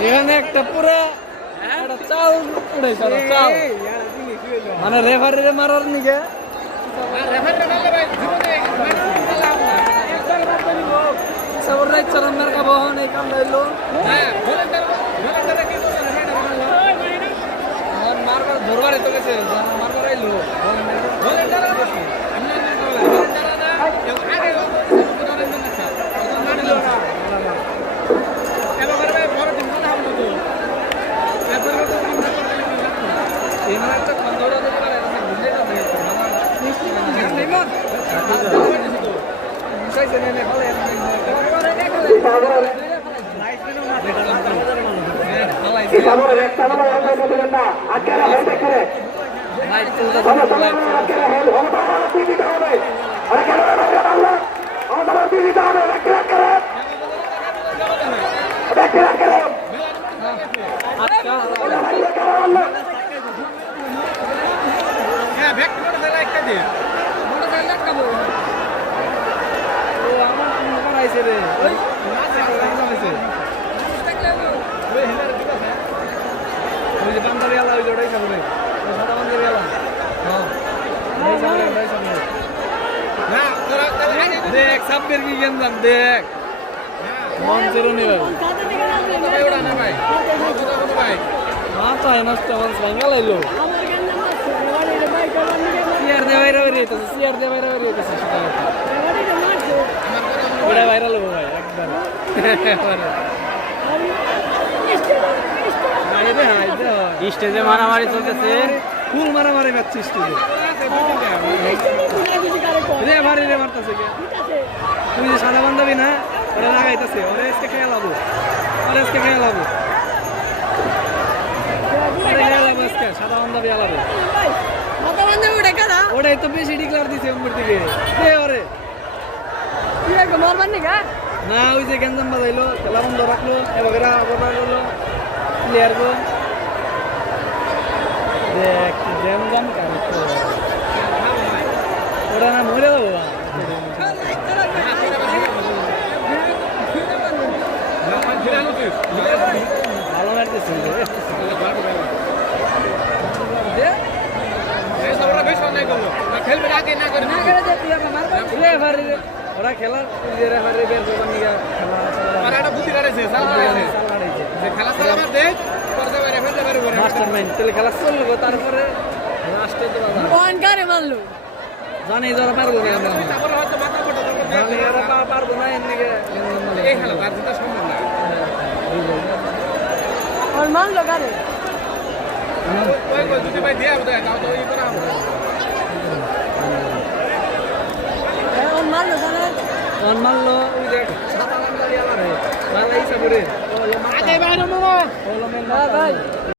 এখানে একটা পুরো একটা চাল উড়াইছে চাল মানে রেফারিরে মারার নিকে সবর রাত চালানোর কা বহন এই কাম হইলো মারবার ধরবার তো গেছে মারবার আইলো देख सब मेरे की गेंद देख मन जरूर नहीं भाई हाँ तो है नष्ट मन संगा ले लो सीआर दे वायरल हो रही है तो सीआर दे वायरल हो रही है तो बड़ा वायरल हो भाई एकदम स्टेजे मारामारी चलते फुल मारामारी बात स्टेजे রে মারি রে মারতেছে কে তুই যে সাদা বান্ধবী না ওরা লাগাইতেছে ওরে আজকে খেয়ে লাবো ওরে আজকে খেয়ে লাবো ওরে খেয়ে লাবো আজকে সাদা বান্ধবী আলাবো সাদা বান্ধবী ওটা কারা ওটাই তো বেশি ডিক্লার দিছে উম্মর থেকে দে ওরে তুই এক মারবার নি গা না ওই যে গঞ্জাম বাজাইলো খেলা বন্ধ রাখলো এবার আবার করলো প্লেয়ার গো দেখ গঞ্জাম কার ওরা না মরে যাবো ভালো লাগতেছে ওরা খেলার রেফারি বের করবার নিয়ে মাস্টার মাইন্ড তাহলে খেলা চললো তারপরে লাস্টে তো কোন কারে মারলো জানি যারা পারবো না জানি এরা পারবো না এদিকে আর মারলো কারে ওর মারলো জানেন মারলো ওই যে সাদা লাল আমার ভালো হিসাব করে